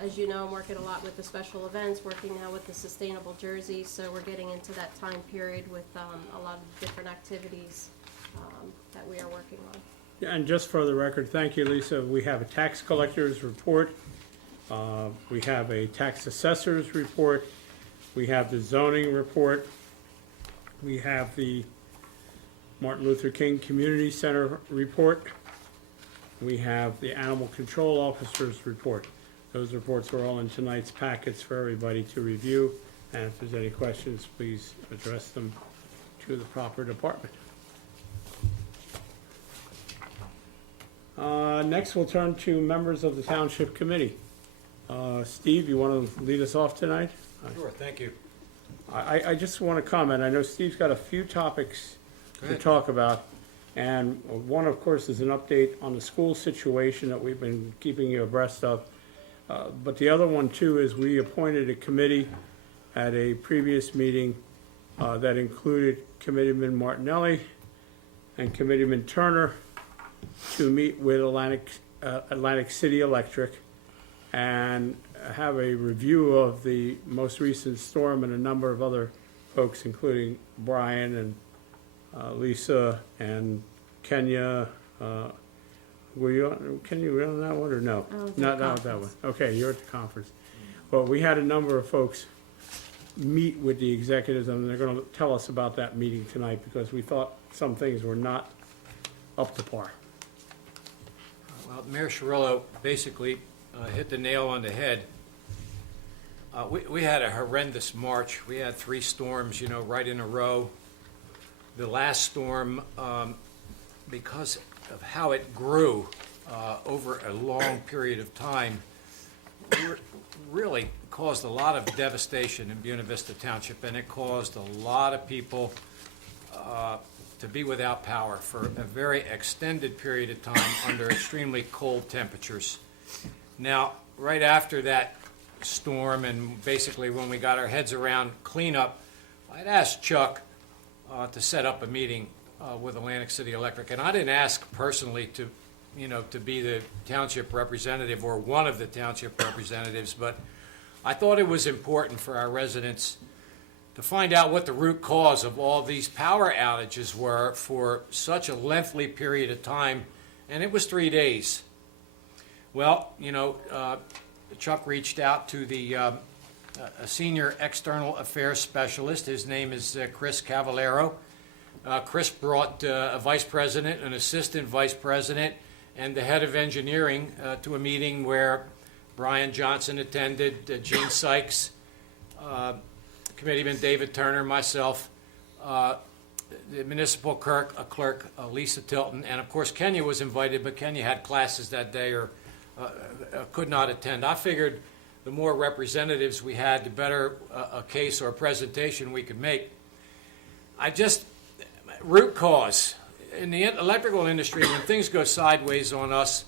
as you know, I'm working a lot with the special events, working now with the sustainable jersey, so we're getting into that time period with a lot of different activities that we are working on. And just for the record, thank you, Lisa. We have a tax collector's report We have a tax assessor's report. We have the zoning report. We have the Martin Luther King Community Center report. We have the animal control officer's report. Those reports are all in tonight's packets for everybody to review. And if there's any questions, please address them to the proper department. Next, we'll turn to members of the Township Committee. Steve, you want to lead us off tonight? Sure, thank you. I just want to comment. I know Steve's got a few topics Go to ahead. talk about. And one, of course, is an update on the school situation that we've been keeping you abreast of. But the other one, too, is we appointed a committee at a previous meeting that included Committeeman Martinelli and Committeeman Turner to meet with Atlantic City Electric and have a review of the most recent storm and a number of other folks, including Brian and Lisa and Kenya. Were you on that one or no? I was at Not that one. Okay, you're at the conference. Well, we had a number of folks meet with the executives, and they're going to tell us about that meeting tonight because we thought some things were not up to par. Well, Mayor Cirillo basically hit the nail on the head. We had a horrendous March. We had 3 storms, right in a row. The last storm, because of how it grew over a long period of time, really caused a lot of devastation in Buena Vista Township, and it caused a lot of people to be without power for a very extended period of time under extremely cold temperatures. Now, right after that storm, and basically when we got our heads around cleanup, I'd asked Chuck to set up a meeting with Atlantic City Electric, and I didn't ask personally to be the township representative or one of the township representatives, but I thought it was important for our residents to find out what the root cause of all these power outages were for such a lengthy period of time, and it was 3 days. Well, Chuck reached out to a senior external affairs specialist. His name is Chris Cavallero. Chris brought a vice president, an assistant vice president, and the head of engineering to a meeting where Brian Johnson attended, Gene Sykes, Committeeman David Turner, myself, the municipal clerk, Lisa Tilton, and of course Kenya was invited, but Kenya had classes that day or could not attend. I figured the more representatives we had, the better a case or a presentation we could make. Root cause. In the electrical industry, when things go sideways on us,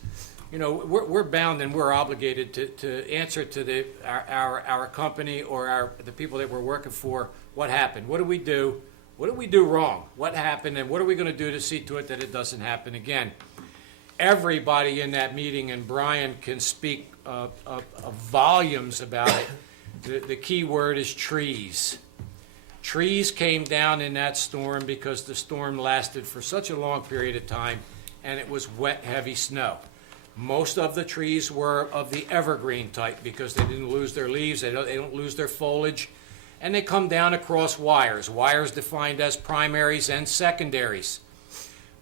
we're bound and we're obligated to answer to our company or the people that we're working for. What happened? What did we do? What did we do wrong? What happened? And what are we going to do to see to it that it doesn't happen again? Everybody in that meeting, and Brian can speak of volumes about it. The key word is trees. Trees came down in that storm because the storm lasted for such a long period of time, and it was wet, heavy snow. Most of the trees were of the evergreen type because they didn't lose their leaves, they don't lose their foliage, and they come down across wires defined as primaries and secondaries.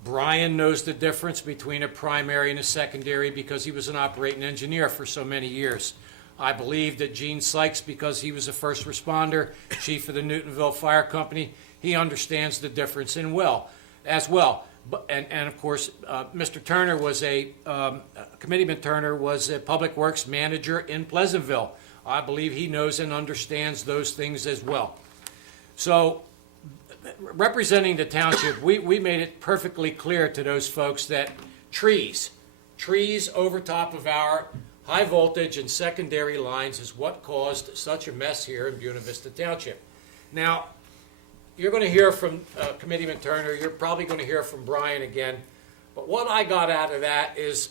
Brian knows the difference between a primary and a secondary because he was an operating engineer for so many years. I believe that Gene Sykes, because he was a first responder, chief of the Newtonville Fire Company, he understands the difference as well. And of course, Mr. Turner was Committeeman Turner was a public works manager in Pleasantville. I believe he knows and understands those things as well. So, representing the township, we made it perfectly clear to those folks that trees over top of our high voltage and secondary lines is what caused such a mess here in Buena Vista Township. Now, you're going to hear from Committeeman Turner, you're probably going to hear from Brian again, but what I got out of that is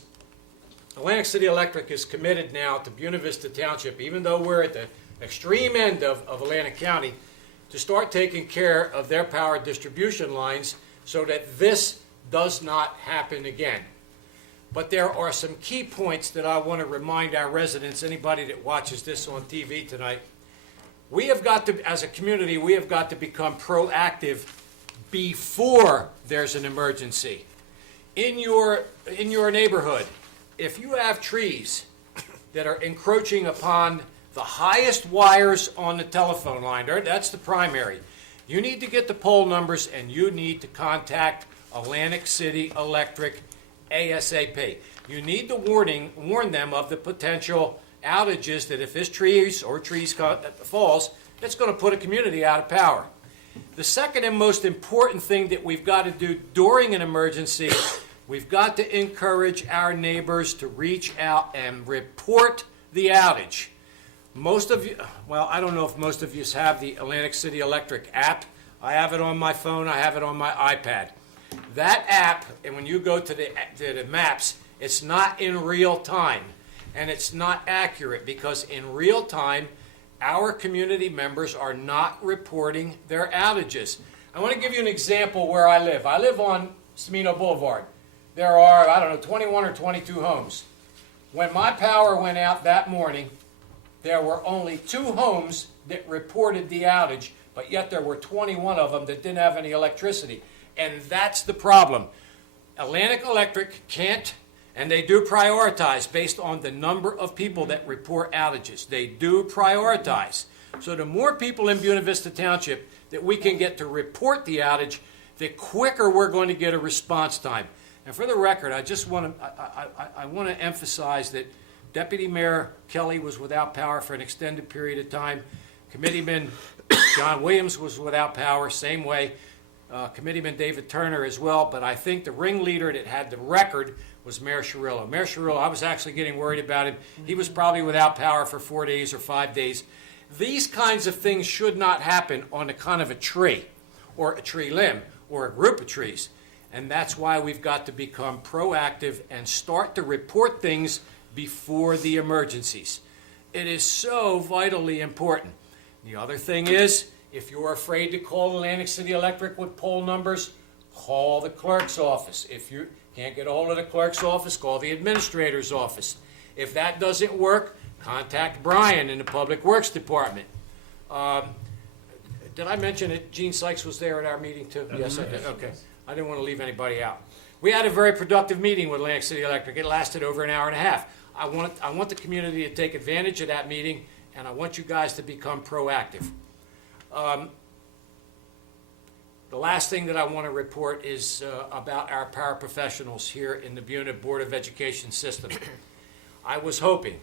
Atlantic City Electric is committed now to Buena Vista Township, even though we're at the extreme end of Atlantic County, to start taking care of their power distribution lines so that this does not happen again. But there are some key points that I want to remind our residents, anybody that watches this on TV tonight. We have got to, as a community, we have got to become proactive before there's an emergency. In your neighborhood, if you have trees that are encroaching upon the highest wires on the telephone line, that's the primary, you need to get the poll numbers and you need to contact Atlantic City Electric ASAP. You need to warn them of the potential outages that if this trees falls, it's going to put a community out of power. The second and most important thing that we've got to do during an emergency, we've got to encourage our neighbors to reach out and report the outage. Most of you, well, I don't know if most of you have the Atlantic City Electric app. I have it on my phone. I have it on my iPad. That app, and when you go to the maps, it's not in real time, and it's not accurate because in real time, our community members are not reporting their outages. I want to give you an example where I live. I live on Semino Boulevard. There are, I don't know, 21 or 22 homes. When my power went out that morning, there were only 2 homes that reported the outage, but yet there were 21 of them that didn't have any electricity. And that's the problem. Atlantic Electric can't, and they do prioritize based on the number of people that report outages. They do prioritize. So the more people in Buena Vista Township that we can get to report the outage, the quicker we're going to get a response time. And for the record, I just want to emphasize that Deputy Mayor Kelly was without power for an extended period of time. Committeeman John Williams was without power, same way. Committeeman David Turner as well, but I think the ringleader that had the record was Mayor Cirillo. Mayor Cirillo, I was actually getting worried about him. He was probably without power for 4 days or 5 days. These kinds of things should not happen on a kind of a tree or a tree limb or a group of trees. And that's why we've got to become proactive and start to report things before the emergencies. It is so vitally important. The other thing is, if you're afraid to call Atlantic City Electric with poll numbers, call the clerk's office. If you can't get a hold of the clerk's office, call the administrator's office. If that doesn't work, contact Brian in the Public Works Department. Did I mention that Gene Sykes was there at our meeting too? Yes, I did. Okay. I didn't want to leave anybody out. We had a very productive meeting with Atlantic City Electric. It lasted over an hour and a half. I want the community to take advantage of that meeting, and I want you guys to become proactive. The last thing that I want to report is about our paraprofessionals here in the Buena Board of Education system. I was hoping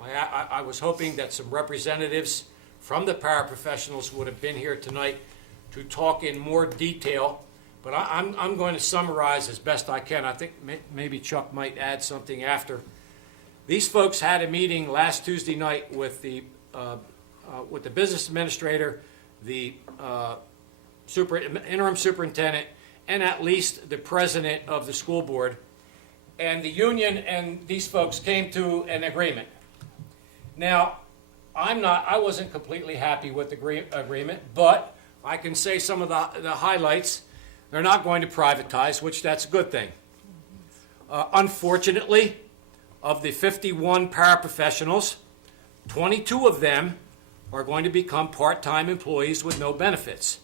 that some representatives from the paraprofessionals would have been here tonight to talk in more detail, but I'm going to summarize as best I can. I think maybe Chuck might add something after. These folks had a meeting last Tuesday night with the business administrator, the interim superintendent, and at least the president of the school board. And the union and these folks came to an agreement. Now, I wasn't completely happy with the agreement, but I can say some of the highlights. They're not going to privatize, which that's a good thing. Unfortunately, of the 51 paraprofessionals, 22 of them are going to become part-time employees with no benefits.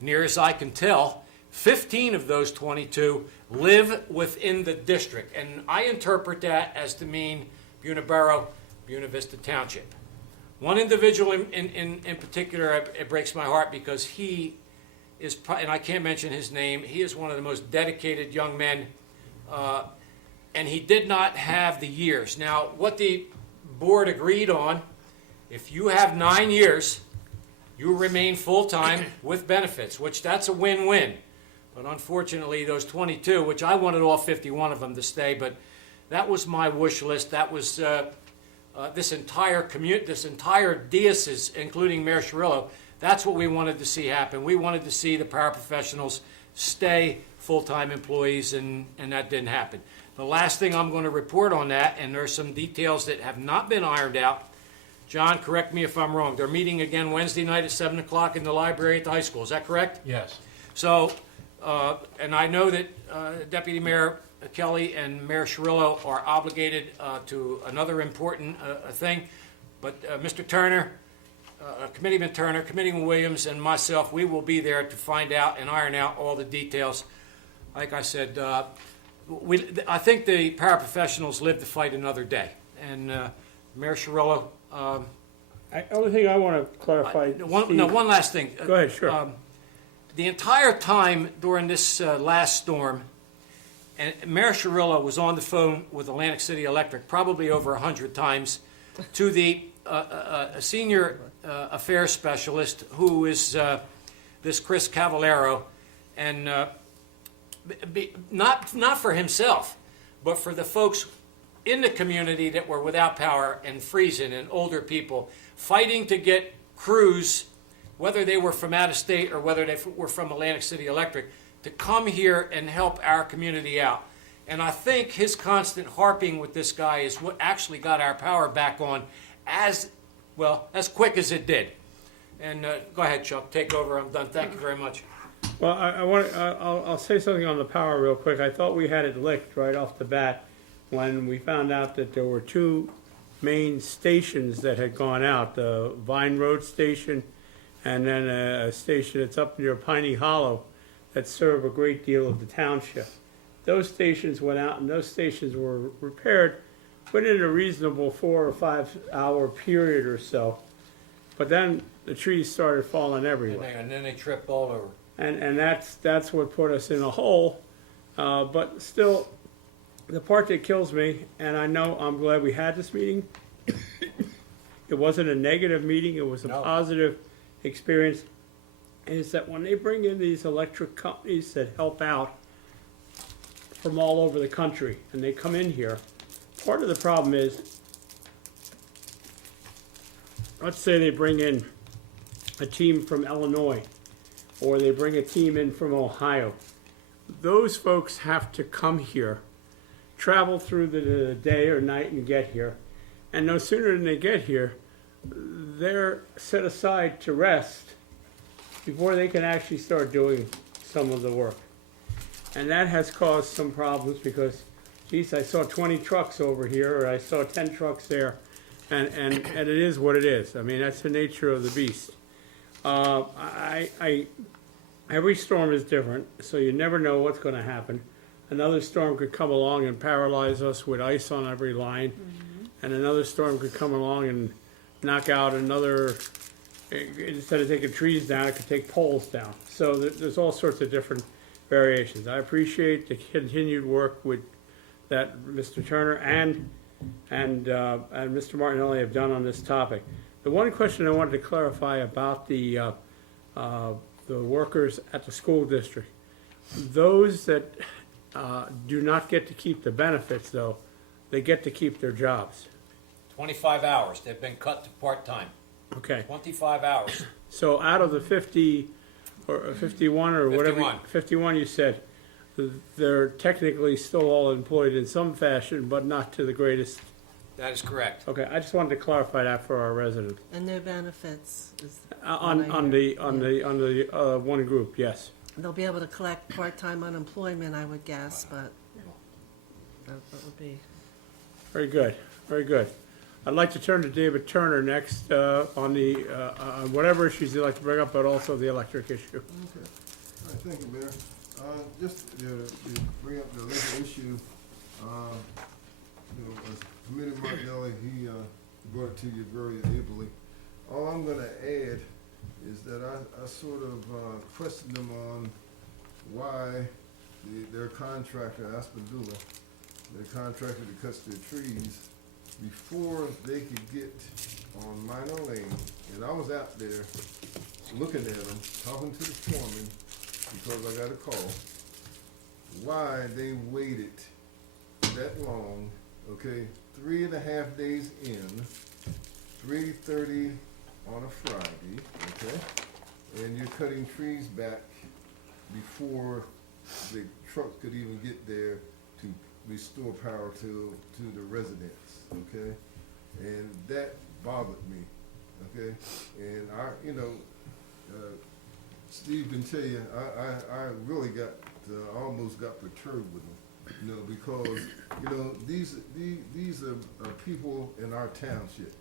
Near as I can tell, 15 of those 22 live within the district, and I interpret that as to mean Buena Borough, Buena Vista Township. One individual in particular, it breaks my heart because he is, and I can't mention his name, he is one of the most dedicated young men, and he did not have the years. Now, what the board agreed on, if you have 9 years, you remain full-time with benefits, which that's a win-win. But unfortunately, those 22, which I wanted all 51 of them to stay, but that was my wish list. That was this entire diocese, including Mayor Cirillo, that's what we wanted to see happen. We wanted to see the paraprofessionals stay full-time employees, and that didn't happen. The last thing I'm going to report on that, and there's some details that have not been ironed out. John, correct me if I'm wrong. They're meeting again Wednesday night at 7 o'clock in the library at the high school. Is that correct? Yes. So, and I know that Deputy Mayor Kelly and Mayor Cirillo are obligated to another important thing, but Mr. Turner, Committeeman Turner, Committeeman Williams, and myself, we will be there to find out and iron out all the details. Like I said, I think the paraprofessionals live to fight another day. And Mayor Cirillo, Only thing I want to clarify, one last thing. Go ahead, sure. The entire time during this last storm, and Mayor Cirillo was on the phone with Atlantic City Electric probably over 100 times to the senior affairs specialist, who is this Chris Cavallero, and not for himself, but for the folks in the community that were without power and freezing, and older people fighting to get crews, whether they were from out of state or whether they were from Atlantic City Electric, to come here and help our community out. And I think his constant harping with this guy is what actually got our power back on as quick as it did. And go ahead, Chuck, take over. I'm done. Thank you very much. Well, I'll say something on the power real quick. I thought we had it licked right off the bat when we found out that there were two main stations that had gone out, the Vine Road station and then a station that's up near Piney Hollow that serve a great deal of the township. Those stations went out and those stations were repaired within a reasonable 4 or 5 hour period or so. But then the trees started falling everywhere. And then they tripped all over. And that's what put us in a hole. But still, the part that kills me, and I'm glad we had this meeting, it wasn't a negative meeting, it was a positive experience, is that when they bring in these electric companies that help out from all over the country, and they come in here, part of the problem is, let's say they bring in a team from Illinois, or they bring a team in from Ohio. Those folks have to come here, travel through the day or night and get here. And no sooner than they get here, they're set aside to rest before they can actually start doing some of the work. And that has caused some problems because, geez, I saw 20 trucks over here, or I saw 10 trucks there, and it is what it is. I mean, that's the nature of the beast. Every storm is different, so you never know what's going to happen. Another storm could come along and paralyze us with ice on every line, and another storm could come along and knock out another. Instead of taking trees down, it could take poles down. So there's all sorts of different variations. I appreciate the continued work with that Mr. Turner and Mr. Martinelli have done on this topic. The one question I wanted to clarify about the workers at the school district, those that do not get to keep the benefits, though, they get to keep their jobs. 25 hours. They've been cut to part-time. Okay. 25 hours. So out of the 50 or 51 or whatever, 51. 51 you said, they're technically still all employed in some fashion, but not to the greatest. That is correct. Okay, I just wanted to clarify that for our residents. And no benefits is On the one group, yes. They'll be able to collect part-time unemployment, I would guess, but that would be. Very good, very good. I'd like to turn to David Turner next on whatever issues you'd like to bring up, but also the electric issue. Okay. All right, thank you, Mayor. Just to bring up the electric issue, as Committee Martinelli, he brought it to you very ably. All I'm going to add is that I sort of questioned them on why their contractor, Aspendula, their contractor that cuts their trees, before they could get on Minor Lane, and I was out there looking at them, talking to the foreman, because I got a call, why they waited that long, okay, 3.5 days in, 3:30 on a Friday, okay, and you're cutting trees back before the truck could even get there to restore power to the residents, okay, and that bothered me, okay, and Steve can tell you, I really got almost got perturbed with him, You know, because, you know, these are people in our township.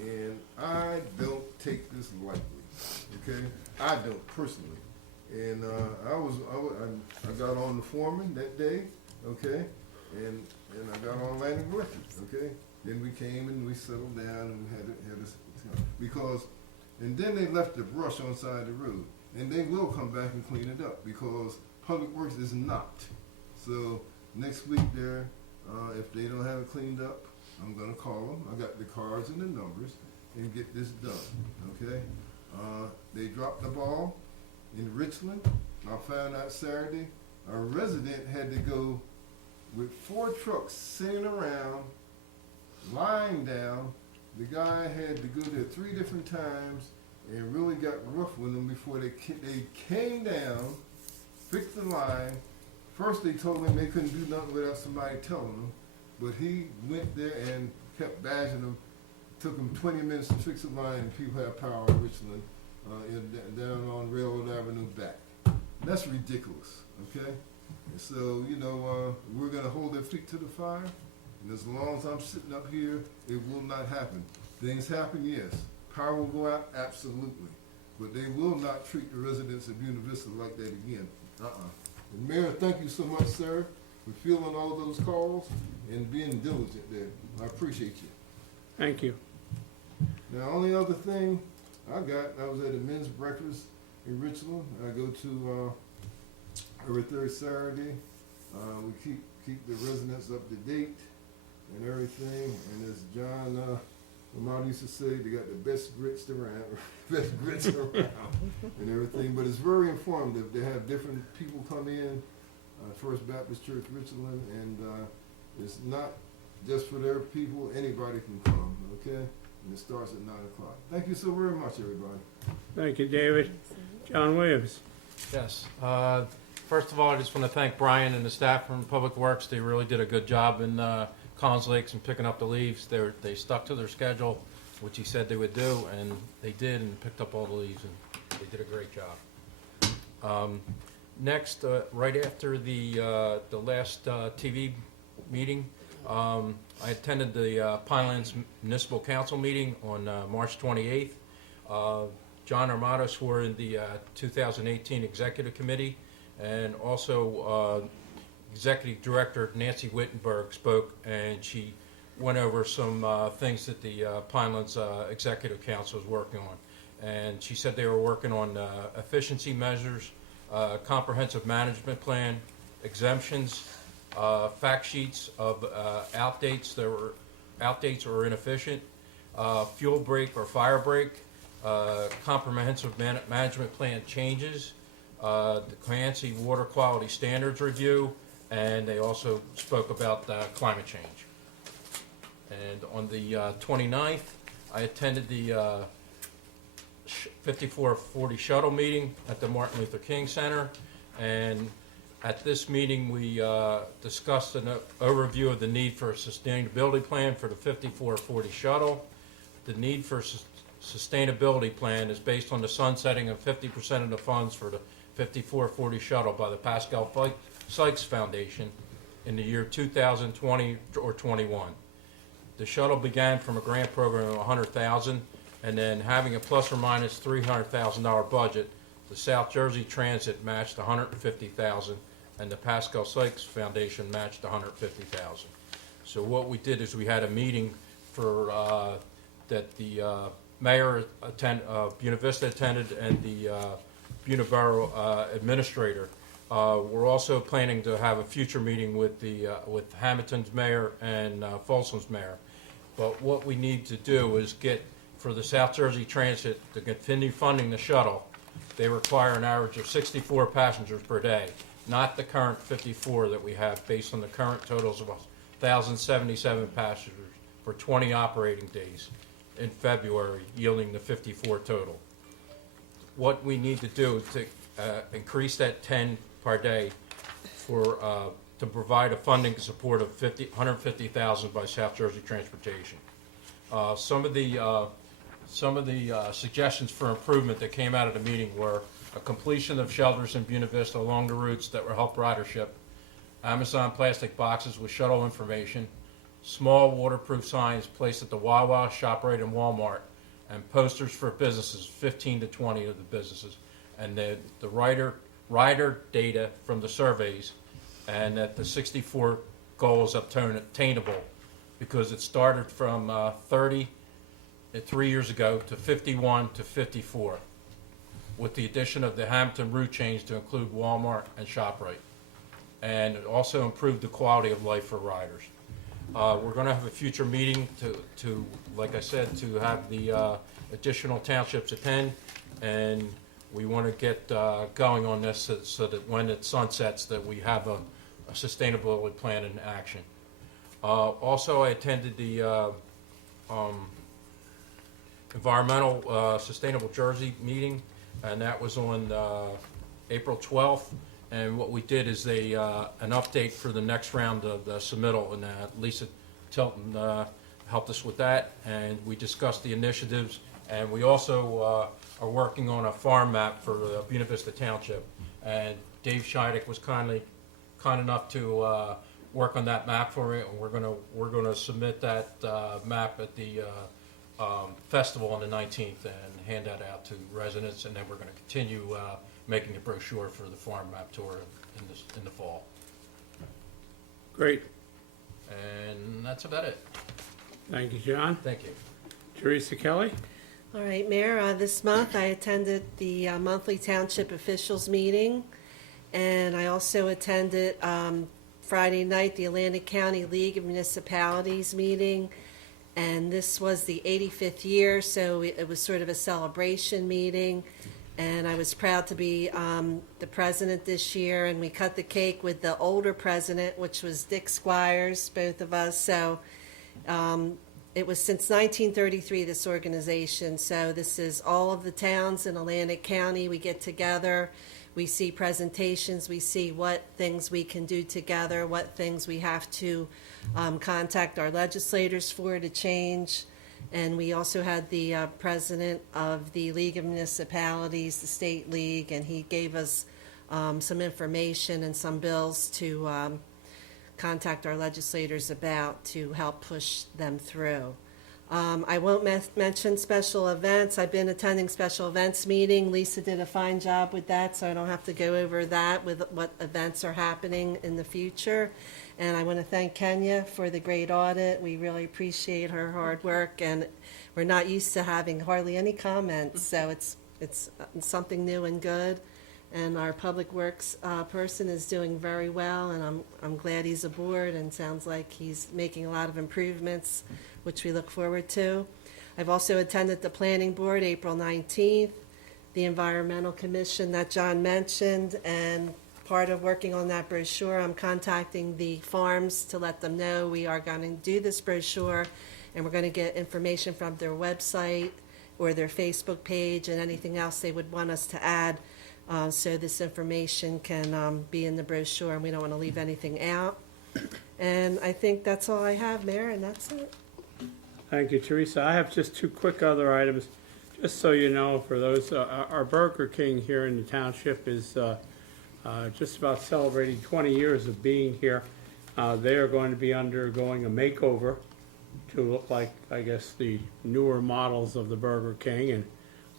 And I don't take this lightly, okay? I don't personally. And I got on the foreman that day, okay? And I got on landing records, okay? Then we came and we settled down and we had this, because, and then they left the brush on the side of the road. And they will come back and clean it up because Public Works is not. So next week there, if they don't have it cleaned up, I'm gonna call them. I got the cards and the numbers and get this done, okay? They dropped the ball in Richland. I found out Saturday, a resident had to go with 4 trucks sitting around, lying down. The guy had to go there 3 different times and really got rough with them before they came down, fixed the line. First they told him they couldn't do nothing without somebody telling them, but he went there and kept bashing them. Took him 20 minutes to fix the line, and people have power in Richland, down on Railroad Avenue back. That's ridiculous, okay? And so, you know, we're gonna hold their feet to the fire, and as long as I'm sitting up here, it will not happen. Things happen, yes. Power will go out, absolutely. But they will not treat the residents of Buena Vista like that again. And Mayor, thank you so much, sir, for fielding all of those calls and being diligent there. I appreciate you. Thank you. Now, only other thing I was at a men's breakfast in Richland. I go to every third Saturday. We keep the residents up to date and everything. And as John Lamont used to say, they got the best grits around, and everything. But it's very informative. They have different people come in. First Baptist Church Richland, and it's not just for their people. Anybody can come. Okay. And it starts at 9 o'clock. Thank you so very much, everybody. Thank you, David. John Williams. Yes. First of all, I just want to thank Brian and the staff from Public Works. They really did a good job in Collins Lakes and picking up the leaves. They stuck to their schedule, which he said they would do, and they did, and picked up all the leaves, and they did a great job. Next, right after the last TV meeting, I attended the Pinelands Municipal Council meeting on March 28th. John Armato swore in the 2018 Executive Committee, and also Executive Director Nancy Wittenberg spoke, and she went over some things that the Pinelands Executive Council is working on. And she said they were working on efficiency measures, comprehensive management plan, exemptions, fact sheets of outdates or inefficient, fuel break or fire break, comprehensive management plan changes, the Clancy Water Quality Standards Review, and they also spoke about climate change. And on the 29th, I attended the 5440 shuttle meeting at the Martin Luther King Center, and at this meeting we discussed an overview of the need for a sustainability plan for the 5440 shuttle. The need for sustainability plan is based on the sunsetting of 50% of the funds for the 5440 shuttle by the Pascal Sykes Foundation in the year 2020 or 21. The shuttle began from a grant program of $100,000, and then having a plus or minus $300,000 budget, the South Jersey Transit matched $150,000, and the Pascal Sykes Foundation matched $150,000. So what we did is we had a meeting for that the mayor Buena Vista attended, and the Buena Borough administrator. We're also planning to have a future meeting with with Hamilton's mayor and Folsom's mayor. But what we need to do is get, for the South Jersey Transit to continue funding the shuttle, they require an average of 64 passengers per day, not the current 54 that we have based on the current totals of 1,077 passengers for 20 operating days in February, yielding the 54 total. What we need to do is to increase that 10 per day for to provide a funding support of $150,000 by South Jersey Transportation. Some of the suggestions for improvement that came out of the meeting were a completion of shelters in Buena Vista along the routes that will help ridership, Amazon plastic boxes with shuttle information, small waterproof signs placed at the Wawa, ShopRite, and Walmart, and posters for businesses, 15 to 20 of the businesses, and the rider data from the surveys, and that the 64 goals obtainable, because it started from 30 3 years ago to 51 to 54, with the addition of the Hampton route change to include Walmart and ShopRite. And it also improved the quality of life for riders. We're going to have a future meeting to, like I said, to have the additional townships attend, and we want to get going on this so that when it sunsets, that we have a sustainability plan in action. Also, I attended the Environmental Sustainable Jersey meeting, and that was on April 12th. And what we did is an update for the next round of the submittal, and Lisa Tilton helped us with that, and we discussed the initiatives, and we also are working on a farm map for Buena Vista Township, and Dave Scheidek was kind enough to work on that map for me, and we're gonna submit that map at the festival on the 19th and hand that out to residents, and then we're gonna continue making a brochure for the farm map tour in the fall. Great. And that's about it. Thank you, John. Thank you. Teresa Kelly? All right, Mayor, this month I attended the monthly township officials meeting, and I also attended Friday night the Atlantic County League of Municipalities meeting, and this was the 85th year, so it was sort of a celebration meeting, and I was proud to be the president this year, and we cut the cake with the older president, which was Dick Squires, both of us, so it was since 1933, this organization, so this is all of the towns in Atlantic County. We get together, we see presentations, we see what things we can do together, what things we have to contact our legislators for to change. And we also had the president of the League of Municipalities, the State League, and he gave us some information and some bills to contact our legislators about to help push them through. I won't mention special events. I've been attending special events meeting. Lisa did a fine job with that, so I don't have to go over that with what events are happening in the future. And I want to thank Kenya for the great audit. We really appreciate her hard work, and we're not used to having hardly any comments, so it's something new and good. And our public works person is doing very well, and I'm glad he's aboard, and sounds like he's making a lot of improvements, which we look forward to. I've also attended the planning board April 19th, the environmental commission that John mentioned, and part of working on that brochure, I'm contacting the farms to let them know we are going to do this brochure, and we're going to get information from their website or their Facebook page and anything else they would want us to add. So this information can be in the brochure, and we don't want to leave anything out. And I think that's all I have, Mayor, and that's it. Thank you, Teresa. I have just two quick other items. Just so you know, for those, our Burger King here in the township is just about celebrating 20 years of being here. They are going to be undergoing a makeover to look like, I guess, the newer models of the Burger King, and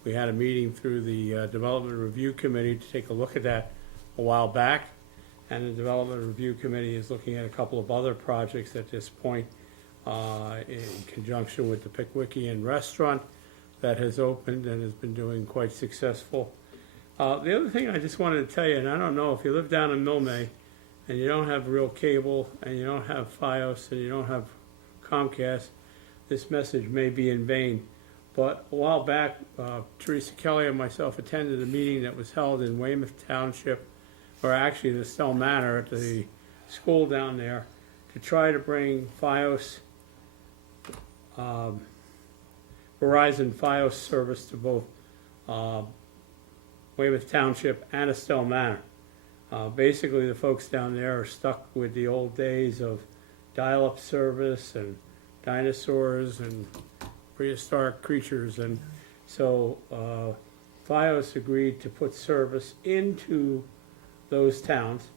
we had a meeting through the Development Review Committee to take a look at that a while back, and the Development Review Committee is looking at a couple of other projects at this point in conjunction with the Pickwickian restaurant that has opened and has been doing quite successful. The other thing I just wanted to tell you, and I don't know if you live down in Milne and you don't have real cable and you don't have Fios and you don't have Comcast, this message may be in vain. But a while back, Teresa Kelly and myself attended a meeting that was held in Weymouth Township, or actually the Stell Manor at the school down there, to try to bring Fios, Verizon Fios service to both Weymouth Township and Estelle Manor. Basically, the folks down there are stuck with the old days of dial-up service and dinosaurs and prehistoric creatures, and so Fios agreed to put service into those towns,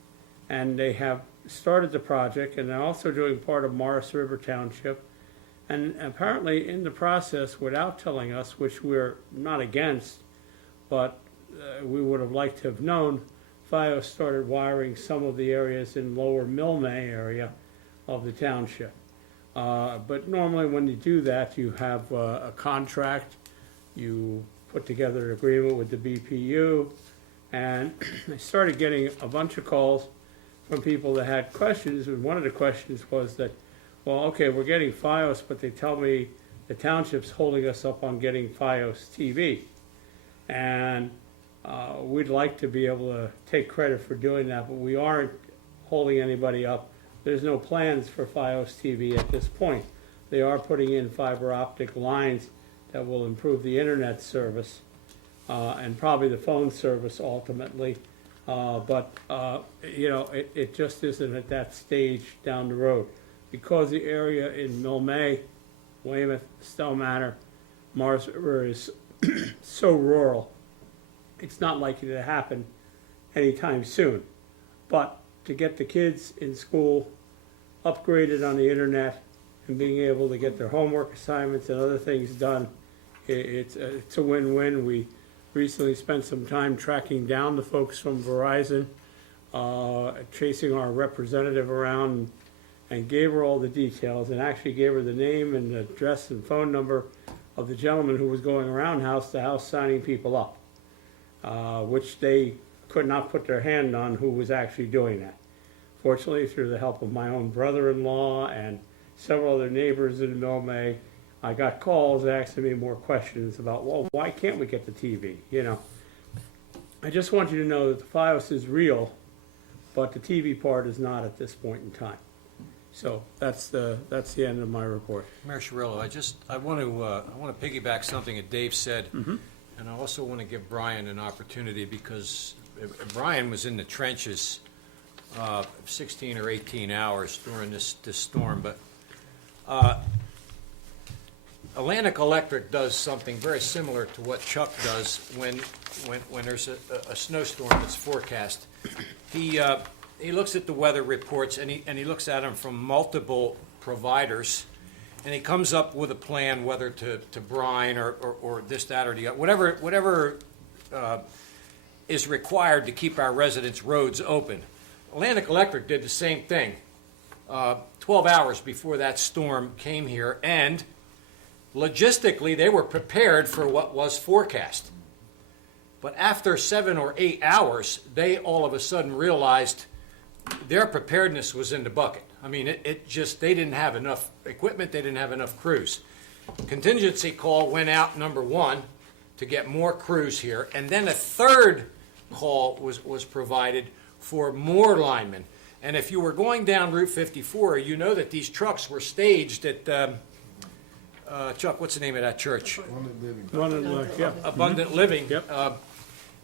and they have started the project, and they're also doing part of Morris River Township. And apparently in the process, without telling us, which we're not against, but we would have liked to have known, FiOS started wiring some of the areas in lower Milne area of the township. But normally when you do that, you have a contract, you put together an agreement with the BPU, and I started getting a bunch of calls from people that had questions, and one of the questions was that, well, okay, we're getting FiOS, but they tell me the township's holding us up on getting FiOS TV. And we'd like to be able to take credit for doing that, but we aren't holding anybody up. There's no plans for FiOS TV at this point. They are putting in fiber optic lines that will improve the internet service and probably the phone service ultimately. But you know, it just isn't at that stage down the road. Because the area in Milne, Weymouth, Stowe Manor, Morris River is so rural, it's not likely to happen anytime soon. But to get the kids in school upgraded on the internet and being able to get their homework assignments and other things done, it's a win-win. We recently spent some time tracking down the folks from Verizon, chasing our representative around, and gave her all the details, and actually gave her the name and address and phone number of the gentleman who was going around house to house signing people up, which they could not put their hand on who was actually doing that. Fortunately, through the help of my own brother-in-law and several other neighbors in Milne, I got calls asking me more questions about, well, why can't we get the TV? You know, I just want you to know that the FiOS is real, but the TV part is not at this point in time. So that's the end of my report. Mayor Cirillo, I want to piggyback something that Dave said, and I also want to give Brian an opportunity because Brian was in the trenches 16 or 18 hours during this storm. But Atlantic Electric does something very similar to what Chuck does when there's a snowstorm that's forecast. He looks at the weather reports and he looks at them from multiple providers, and he comes up with a plan whether to brine or this, that, or the other, whatever is required to keep our residents' roads open. Atlantic Electric did the same thing 12 hours before that storm came here, and logistically they were prepared for what was forecast. But after 7 or 8 hours, they all of a sudden realized their preparedness was in the bucket. I mean, it just, they didn't have enough equipment, they didn't have enough crews. Contingency call went out, number one, to get more crews here, and then a third call was provided for more linemen. And if you were going down Route 54, you know that these trucks were staged at, Chuck, what's the name of that church? Abundant Living. Yep.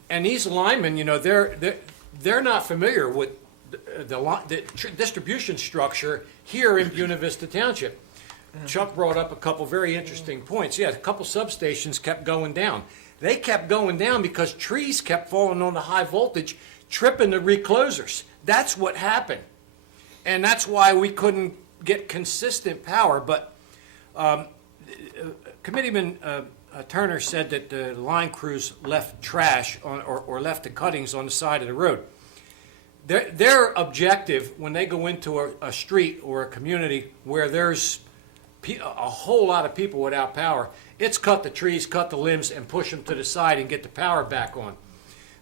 And these linemen, you know, they're not familiar with the distribution structure here in Buena Vista Township. Chuck brought up a couple very interesting points. Yeah, a couple substations kept going down. They kept going down because trees kept falling on the high voltage, tripping the reclosers. That's what happened. And that's why we couldn't get consistent power. But Committeeman Turner said that the line crews left trash or left the cuttings on the side of the road. Their objective when they go into a street or a community where there's a whole lot of people without power, it's cut the trees, cut the limbs, and push them to the side and get the power back on.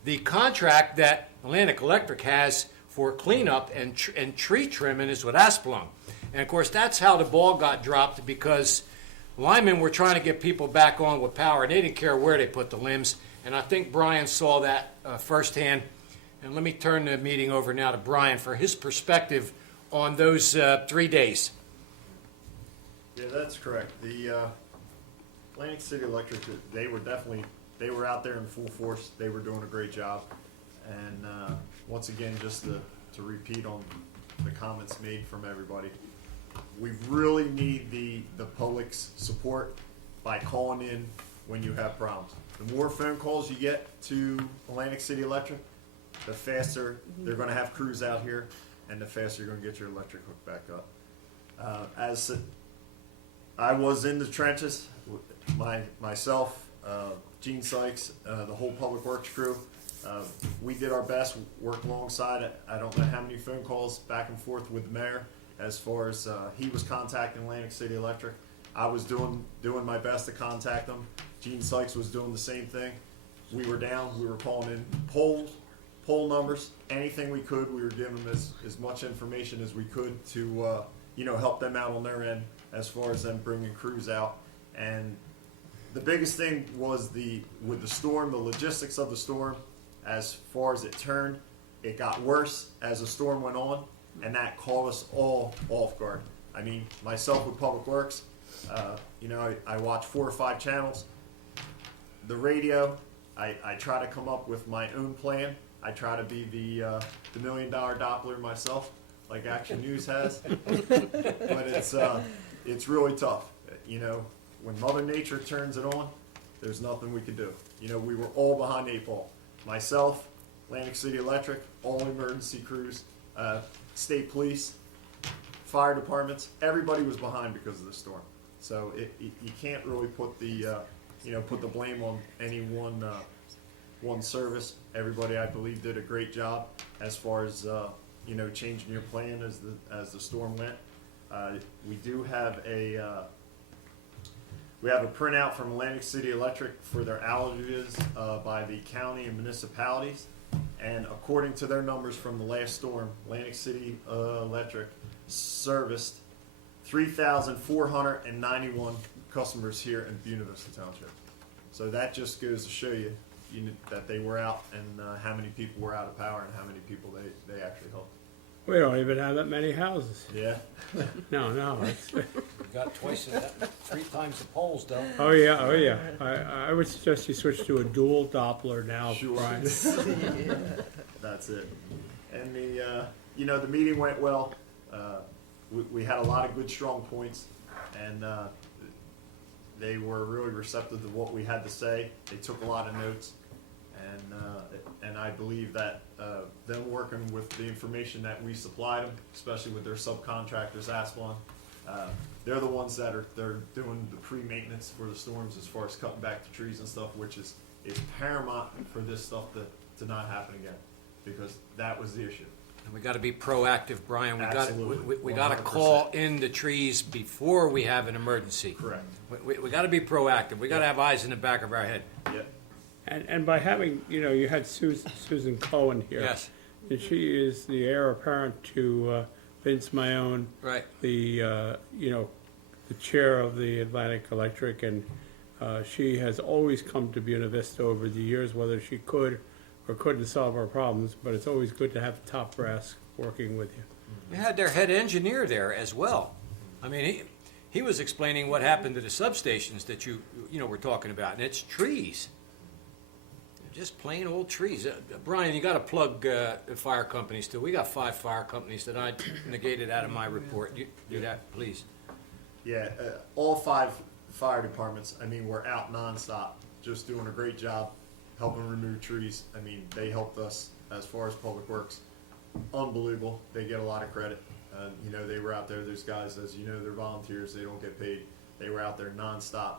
The contract that Atlantic Electric has for cleanup and tree trimming is with Asplund. And of course, that's how the ball got dropped, because linemen were trying to get people back on with power, and they didn't care where they put the limbs. And I think Brian saw that firsthand. And let me turn the meeting over now to Brian for his perspective on those 3 days. Yeah, that's correct. The Atlantic City Electric, they were out there in full force. They were doing a great job. And once again, just to repeat on the comments made from everybody, we really need the public's support by calling in when you have problems. The more phone calls you get to Atlantic City Electric, the faster they're going to have crews out here. and the faster you're going to get your electric hooked back up. As I was in the trenches, myself, Gene Sykes, the whole Public Works crew, we did our best, worked alongside. I don't know how many phone calls back and forth with the mayor as far as he was contacting Atlantic City Electric. I was doing my best to contact them. Gene Sykes was doing the same thing. We were down. We were calling in poll numbers, anything we could. We were giving them as much information as we could to help them out on their end as far as them bringing crews out. And the biggest thing was with the storm, the logistics of the storm. As far as it turned, it got worse as the storm went on, and that caught us all off guard. I mean, myself with Public Works, I watch 4 or 5 channels. The radio, I try to come up with my own plan. I try to be the $1 million Doppler myself, like Action News has. But it's really tough. When Mother Nature turns it on, there's nothing we can do. We were all behind the 8 ball. Myself, Atlantic City Electric, all emergency crews, state police, fire departments, everybody was behind because of the storm. So you can't really put the blame on any one service. Everybody, I believe, did a great job as far as changing your plan as the storm went. We do have a printout from Atlantic City Electric for their outages by the county and municipalities. And according to their numbers from the last storm, Atlantic City Electric serviced 3,491 customers here in Buena Vista Township. So that just goes to show you that they were out, and how many people were out of power and how many people they actually helped. We don't even have that many houses. Yeah. No. It's, We got 3 times the polls, though. oh yeah. I would suggest you switch to a dual Doppler now, Sure. Brian. That's it. And the meeting went well. We had a lot of good, strong points, and they were really receptive to what we had to say. They took a lot of notes, and I believe that them working with the information that we supplied them, especially with their subcontractors, Asplon, they're the ones they're doing the pre-maintenance for the storms as far as cutting back the trees and stuff, which is paramount for this stuff to not happen again, because that was the issue. And we got to be proactive, Brian. Absolutely. We got to call in the trees before we have an emergency. Correct. We got to be proactive. We got to have eyes in the back of our head. Yep. And by having, you had Susan Cohen here. Yes. And she is the heir apparent to Vince Mayone, Right. the chair of the Atlantic Electric, and she has always come to Buena Vista over the years, whether she could or couldn't solve our problems, but it's always good to have the top brass working with you. We had their head engineer there as well. I mean, he was explaining what happened to the substations that you were talking about, and it's trees. Just plain old trees. Brian, you got to plug the fire companies too. We got 5 fire companies that I negated out of my report. You do that, please. Yeah, all 5 fire departments, we're out nonstop, just doing a great job helping remove trees. They helped us as far as Public Works. Unbelievable. They get a lot of credit. They were out there. Those guys, as you know, they're volunteers. They don't get paid. They were out there nonstop,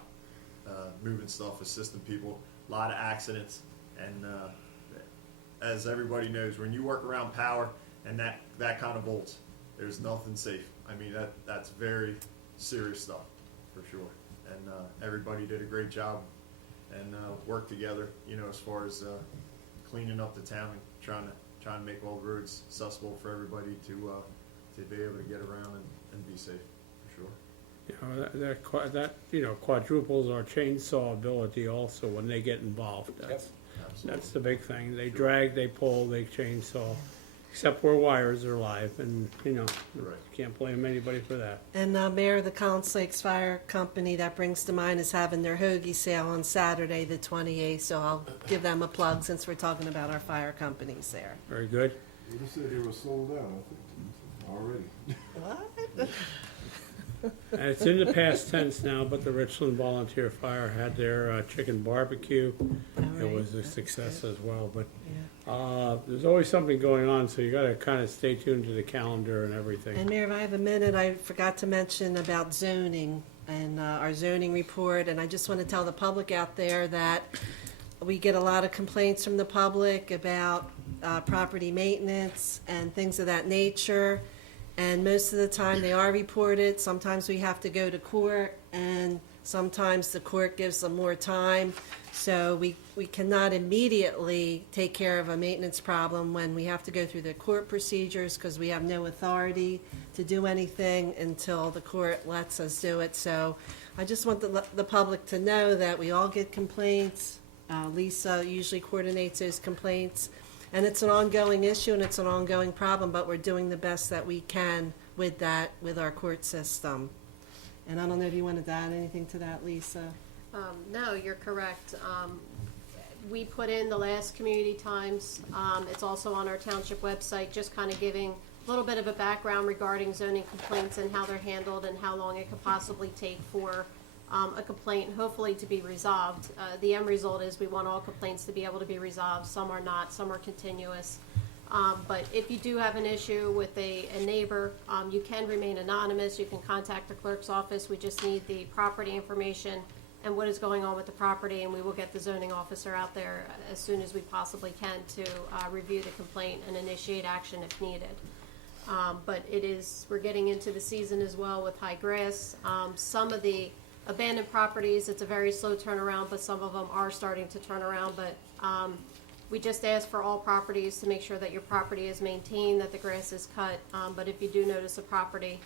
moving stuff, assisting people. A lot of accidents. And as everybody knows, when you work around power and that kind of volts, there's nothing safe. That's very serious stuff, for sure. And everybody did a great job and worked together, as far as cleaning up the town and trying to make all the roads accessible for everybody to be able to get around and be safe, for sure. That quadruples our chainsaw ability also when they get involved. That's the big thing. They drag, they pull, they chainsaw, except where wires are live, and can't blame anybody for that. And Mayor, the Collins Lakes Fire Company that brings to mind is having their hoagie sale on Saturday the 28th, so I'll give them a plug since we're talking about our fire companies there. Very good. They said they were sold out, I think, already. What? And it's in the past tense now, but the Richland Volunteer Fire had their chicken barbecue. It was a success as well, but there's always something going on, so you gotta kind of stay tuned to the calendar and everything. And Mayor, if I have a minute, I forgot to mention about zoning and our zoning report, and I just want to tell the public out there that we get a lot of complaints from the public about property maintenance and things of that nature, and most of the time they are reported. Sometimes we have to go to court, and sometimes the court gives them more time. So we cannot immediately take care of a maintenance problem when we have to go through the court procedures, because we have no authority to do anything until the court lets us do it. So I just want the public to know that we all get complaints. Lisa usually coordinates those complaints, and it's an ongoing issue and it's an ongoing problem, but we're doing the best that we can with that, with our court system. And I don't know if you wanted to add anything to that, Lisa? No, you're correct. We put in the last community times. It's also on our township website, just kind of giving a little bit of a background regarding zoning complaints and how they're handled and how long it could possibly take for a complaint, hopefully to be resolved. The end result is we want all complaints to be able to be resolved. Some are not, some are continuous. But if you do have an issue with a neighbor, you can remain anonymous. You can contact the clerk's office. We just need the property information and what is going on with the property, and we will get the zoning officer out there as soon as we possibly can to review the complaint and initiate action if needed. But we're getting into the season as well with high grass. Some of the abandoned properties, it's a very slow turnaround, but some of them are starting to turn around. But we just ask for all properties to make sure that your property is maintained, that the grass is cut. But if you do notice a property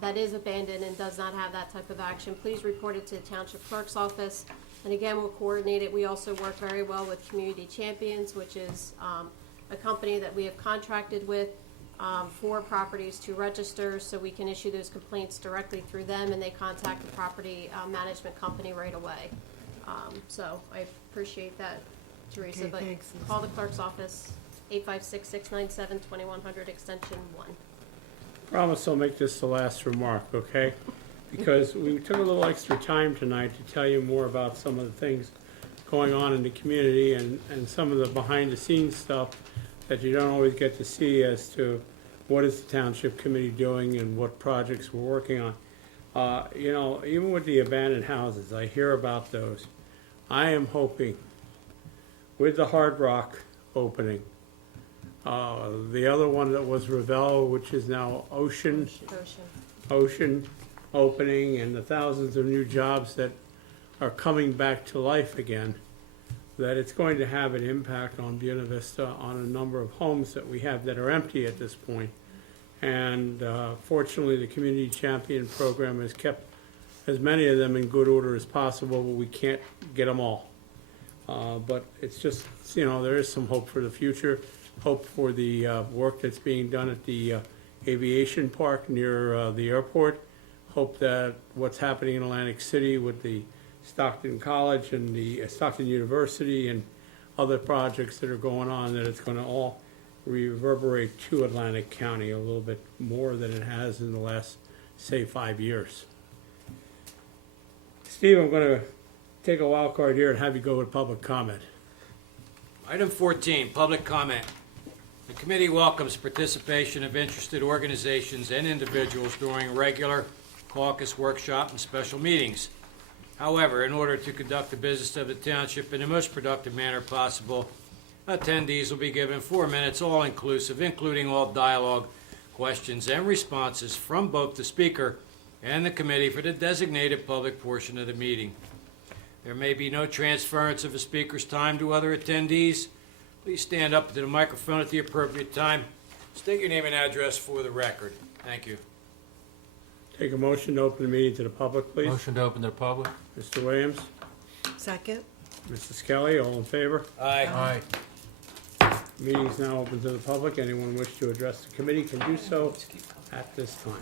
that is abandoned and does not have that type of action, please report it to the township clerk's office. And again, we'll coordinate it. We also work very well with Community Champions, which is a company that we have contracted with for properties to register, so we can issue those complaints directly through them, and they contact the property management company right away. So I appreciate that, Teresa. Okay, but thanks. Call the clerk's office, 856-697-2100, extension 1. Promise I'll make this the last remark, okay? Because we took a little extra time tonight to tell you more about some of the things going on in the community and some of the behind-the-scenes stuff that you don't always get to see as to what is the Township Committee doing and what projects we're working on. You know, even with the abandoned houses, I hear about those. I am hoping with the Hard Rock opening, the other one that was Ravel, which is now Ocean opening, and the thousands of new jobs that are coming back to life again, that it's going to have an impact on Buena Vista, on a number of homes that we have that are empty at this point. And fortunately, the Community Champion program has kept as many of them in good order as possible, but we can't get them all. But it's just, you know, there is some hope for the future, hope for the work that's being done at the aviation park near the airport, hope that what's happening in Atlantic City with the Stockton College and the Stockton University and other projects that are going on, that it's going to all reverberate to Atlantic County a little bit more than it has in the last, say, 5 years. Steve, I'm going to take a wild card here and have you go with public comment. Item 14, public comment. The committee welcomes participation of interested organizations and individuals during regular caucus, workshop, and special meetings. However, in order to conduct the business of the township in the most productive manner possible, attendees will be given 4 minutes, all-inclusive, including all dialogue, questions, and responses from both the speaker and the committee for the designated public portion of the meeting. There may be no transference of a speaker's time to other attendees. Please stand up to the microphone at the appropriate time. State your name and address for the record. Thank you. Take a motion to open the meeting to the public, please. Motion to open to the public. Mr. Williams, Second? Mrs. Kelly, all in favor? Aye. Aye. Meeting is now open to the public. Anyone wish to address the committee can do so at this time.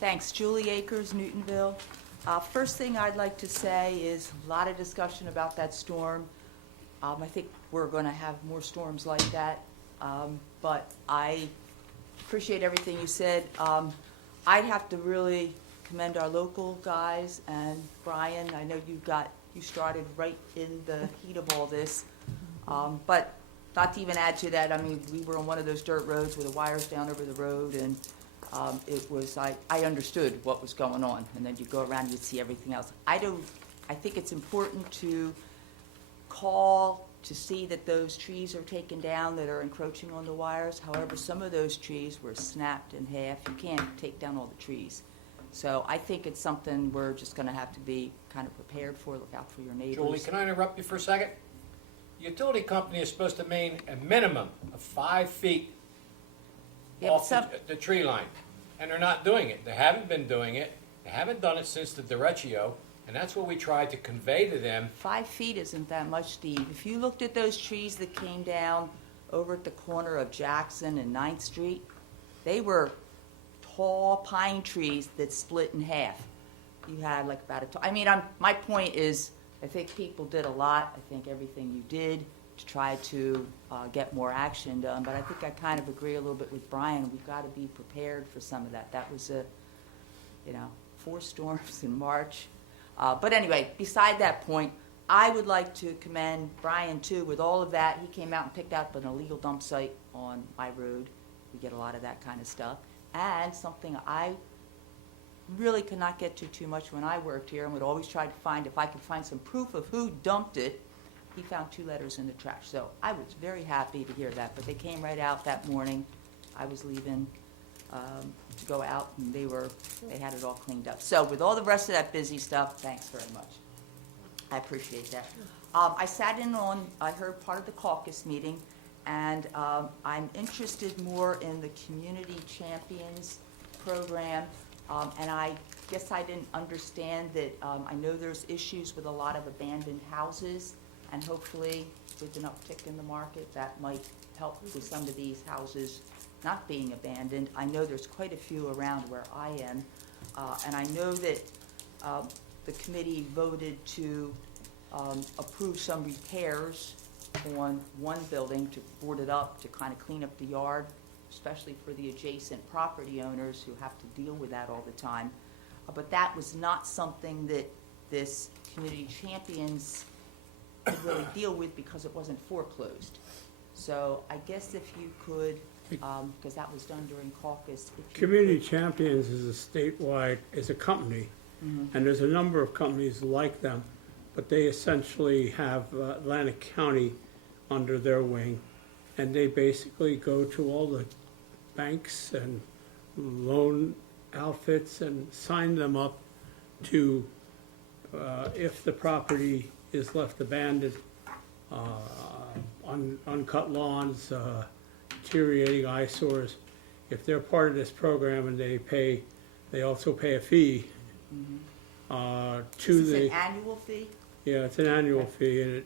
Thanks. Julie Akers, Newtonville. First thing I'd like to say is a lot of discussion about that storm. I think we're going to have more storms like that. but I appreciate everything you said. I'd have to really commend our local guys, and Brian, I know you started right in the heat of all this. But not to even add to that, I mean, we were on one of those dirt roads with the wires down over the road, and it was, I understood what was going on, and then you go around and you see everything else. I think it's important to call to see that those trees are taken down that are encroaching on the wires. However, some of those trees were snapped in half. You can't take down all the trees. So I think it's something we're just going to have to be kind of prepared for, look out for your neighbors. Julie, can I interrupt you for a second? The utility company is supposed to maintain a minimum of 5 feet Yeah, off but the tree line, and they're not doing it. They haven't been doing it. They haven't done it since the derecho, and that's what we tried to convey to them. 5 feet isn't that much, Steve. If you looked at those trees that came down over at the corner of Jackson and 9th Street, they were tall pine trees that split in half. You had like about my point is, I think people did a lot. I think everything you did to try to get more action done. But I think I kind of agree a little bit with Brian. We've got to be prepared for some of that. That was 4 storms in March. But anyway, beside that point, I would like to commend Brian, too, with all of that. He came out and picked out an illegal dump site on my road. We get a lot of that kind of stuff. And something I really could not get to too much when I worked here and would always try to find, if I could find some proof of who dumped it, he found 2 letters in the trash. So I was very happy to hear that. But they came right out that morning. I was leaving to go out, and they had it all cleaned up. So with all the rest of that busy stuff, thanks very much. I appreciate that. I heard part of the caucus meeting, and I'm interested more in the Community Champions program. And I guess I didn't understand that. I know there's issues with a lot of abandoned houses, and hopefully with an uptick in the market, that might help with some of these houses not being abandoned. I know there's quite a few around where I am, and I know that the committee voted to approve some repairs on one building to board it up, to kind of clean up the yard, especially for the adjacent property owners who have to deal with that all the time. But that was not something that this Community Champions could really deal with because it wasn't foreclosed. So I guess if you could, because that was done during caucus. Community Champions is a company, and there's a number of companies like them, but they essentially have Atlantic County under their wing, and they basically go to all the banks and loan outfits and sign them up to, if the property is left abandoned, uncut lawns, deteriorating eyesores, if they're part of this program and they also pay a fee to Is the. this an annual fee? Yeah, it's an annual fee,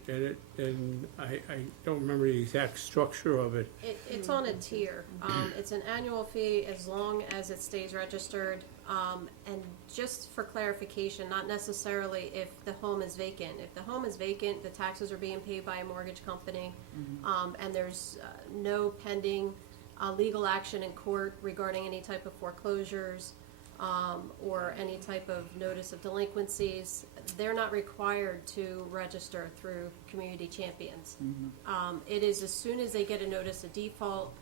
and I don't remember the exact structure of it. It's on a tier. It's an annual fee as long as it stays registered. And just for clarification, not necessarily if the home is vacant. If the home is vacant, the taxes are being paid by a mortgage company, and there's no pending legal action in court regarding any type of foreclosures or any type of notice of delinquencies. They're not required to register through Community Champions. It is as soon as they get a notice of default,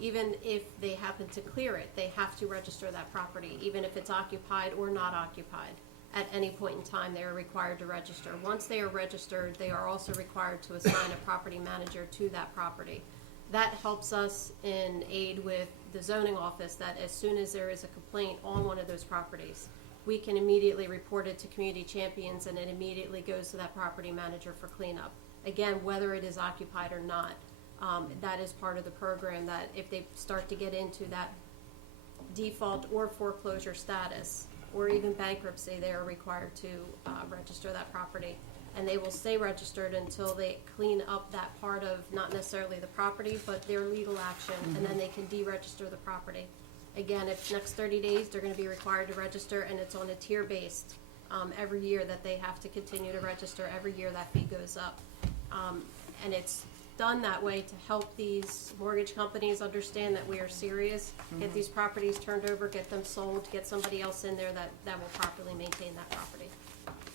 even if they happen to clear it, they have to register that property, even if it's occupied or not occupied. At any point in time, they are required to register. Once they are registered, they are also required to assign a property manager to that property. That helps us in aid with the zoning office, that as soon as there is a complaint on one of those properties, we can immediately report it to Community Champions, and it immediately goes to that property manager for cleanup. Again, whether it is occupied or not, that is part of the program, that if they start to get into that default or foreclosure status, or even bankruptcy, they are required to register that property. And they will stay registered until they clean up that part of not necessarily the property, but their legal action, and then they can deregister the property. Again, if next 30 days, they're going to be required to register, and it's on a tier-based every year that they have to continue to register. Every year that fee goes up. And it's done that way to help these mortgage companies understand that we are serious, get these properties turned over, get them sold, get somebody else in there that will properly maintain that property.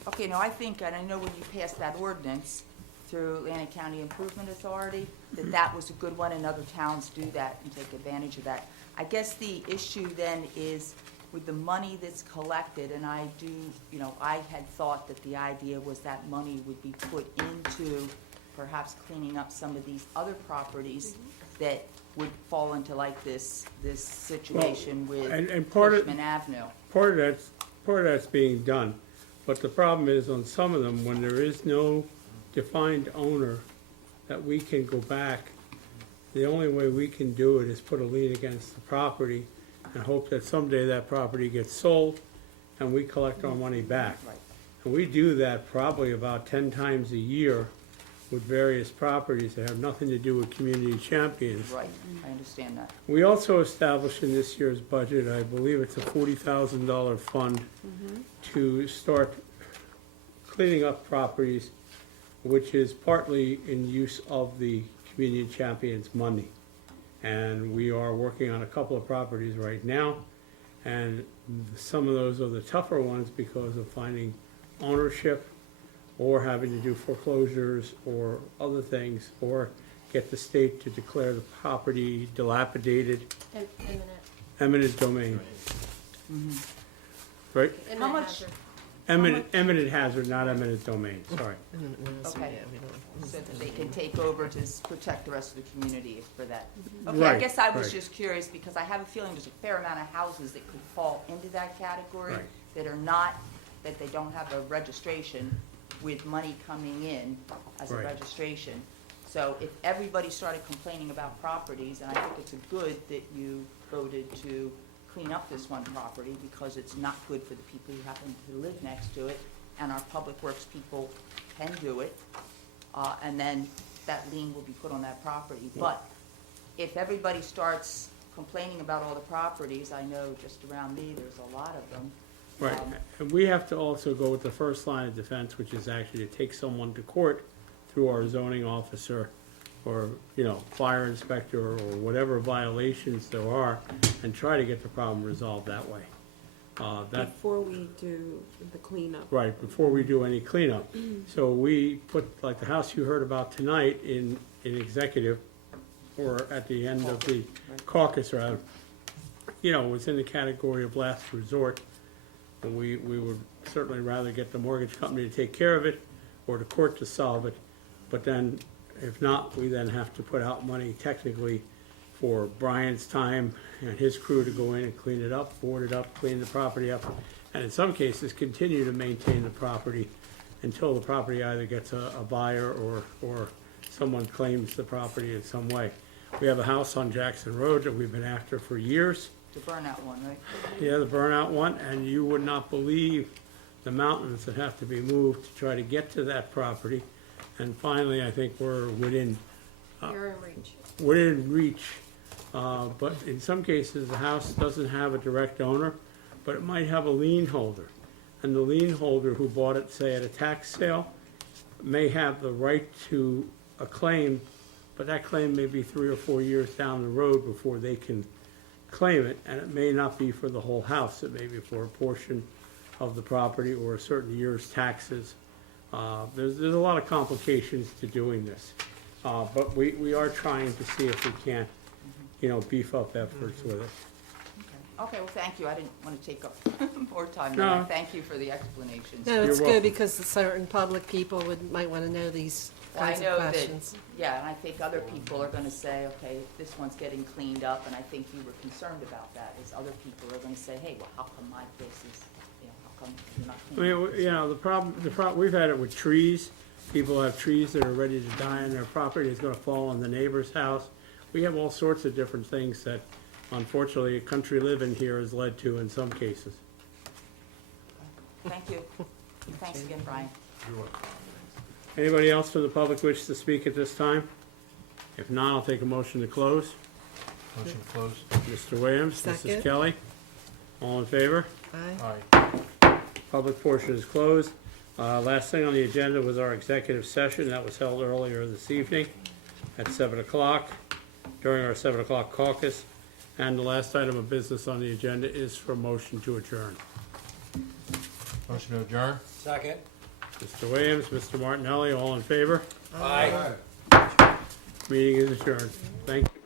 Okay, now I think, and I know when you passed that ordinance through Atlantic County Improvement Authority, that was a good one, and other towns do that and take advantage of that. I guess the issue then is with the money that's collected, and I do, I had thought that the idea was that money would be put into perhaps cleaning up some of these other properties that would fall into like this situation with and part of- Cushman Avenue. Part of that's being done, but the problem is on some of them, when there is no defined owner that we can go back, the only way we can do it is put a lien against the property and hope that someday that property gets sold and we collect our money back. Right. And we do that probably about 10 times a year with various properties that have nothing to do with community champions. Right, I understand that. We also established in this year's budget, I believe it's a $40,000 fund to start cleaning up properties, which is partly in use of the community champions money. And we are working on a couple of properties right now, and some of those are the tougher ones because of finding ownership or having to do foreclosures or other things, or get the state to declare the property dilapidated, eminent domain. Right? How much, Eminent hazard, not eminent domain, sorry. okay, so that they can take over to protect the rest of the community for that. Okay, I Right, guess I was right. just curious, because I have a feeling there's a fair amount of houses that could fall into that category, Right. that are not, that they don't have a registration with money coming in as a Right. registration. So if everybody started complaining about properties, and I think it's a good that you voted to clean up this one property, because it's not good for the people who happen to live next to it, and our public works people can do it, and then that lien will be put on that property. But if everybody starts complaining about all the properties, I know just around me, there's a lot of them. Right, and we have to also go with the first line of defense, which is actually to take someone to court through our zoning officer or, fire inspector or whatever violations there are, and try to get the problem resolved that way. Before we do the cleanup. Right, before we do any cleanup. So we put, like the house you heard about tonight in executive, or at the end of the caucus, rather, was in the category of last resort. And we would certainly rather get the mortgage company to take care of it, or the court to solve it. But then, if not, we then have to put out money technically for Brian's time and his crew to go in and clean it up, board it up, clean the property up, and in some cases, continue to maintain the property until the property either gets a buyer or someone claims the property in some way. We have a house on Jackson Road that we've been after for years. The burnout one, right? Yeah, the burnout one, and you would not believe the mountains that have to be moved to try to get to that property. And finally, I think we're within You're in reach. reach. But in some cases, the house doesn't have a direct owner, but it might have a lien holder. And the lien holder who bought it, say, at a tax sale, may have the right to a claim, but that claim may be 3 or 4 years down the road before they can claim it, and it may not be for the whole house. It may be for a portion of the property or a certain year's taxes. There's a lot of complications to doing this, but we are trying to see if we can, beef up efforts with it. Okay, well, thank you. I didn't want to take up more time. No. Thank you for the explanations. No, it's You're good welcome. because certain public people might want to know these Well, I kinds of know that, questions. yeah, and I think other people are going to say, okay, this one's getting cleaned up, and I think you were concerned about that, is other people are going to say, hey, well, how come my place is, how come you're not I cleaning mean, up? the problem, we've had it with trees. People have trees that are ready to die on their property. It's gonna fall on the neighbor's house. We have all sorts of different things that unfortunately country living here has led to in some cases. Thank you. Thanks again, Brian. Anybody else from the public wish to speak at this time? If not, I'll take a motion to close. Motion to close. Mr. Williams, Mrs. Second. Kelly, all in favor? Aye. Aye. Public portion is closed. Last thing on the agenda was our executive session that was held earlier this evening. at 7 o'clock during our 7 o'clock caucus. And the last item of business on the agenda is for motion to adjourn. Motion to adjourn? Second. Mr. Williams, Mr. Martinelli, all in favor? Aye. Meeting is adjourned. Thank you.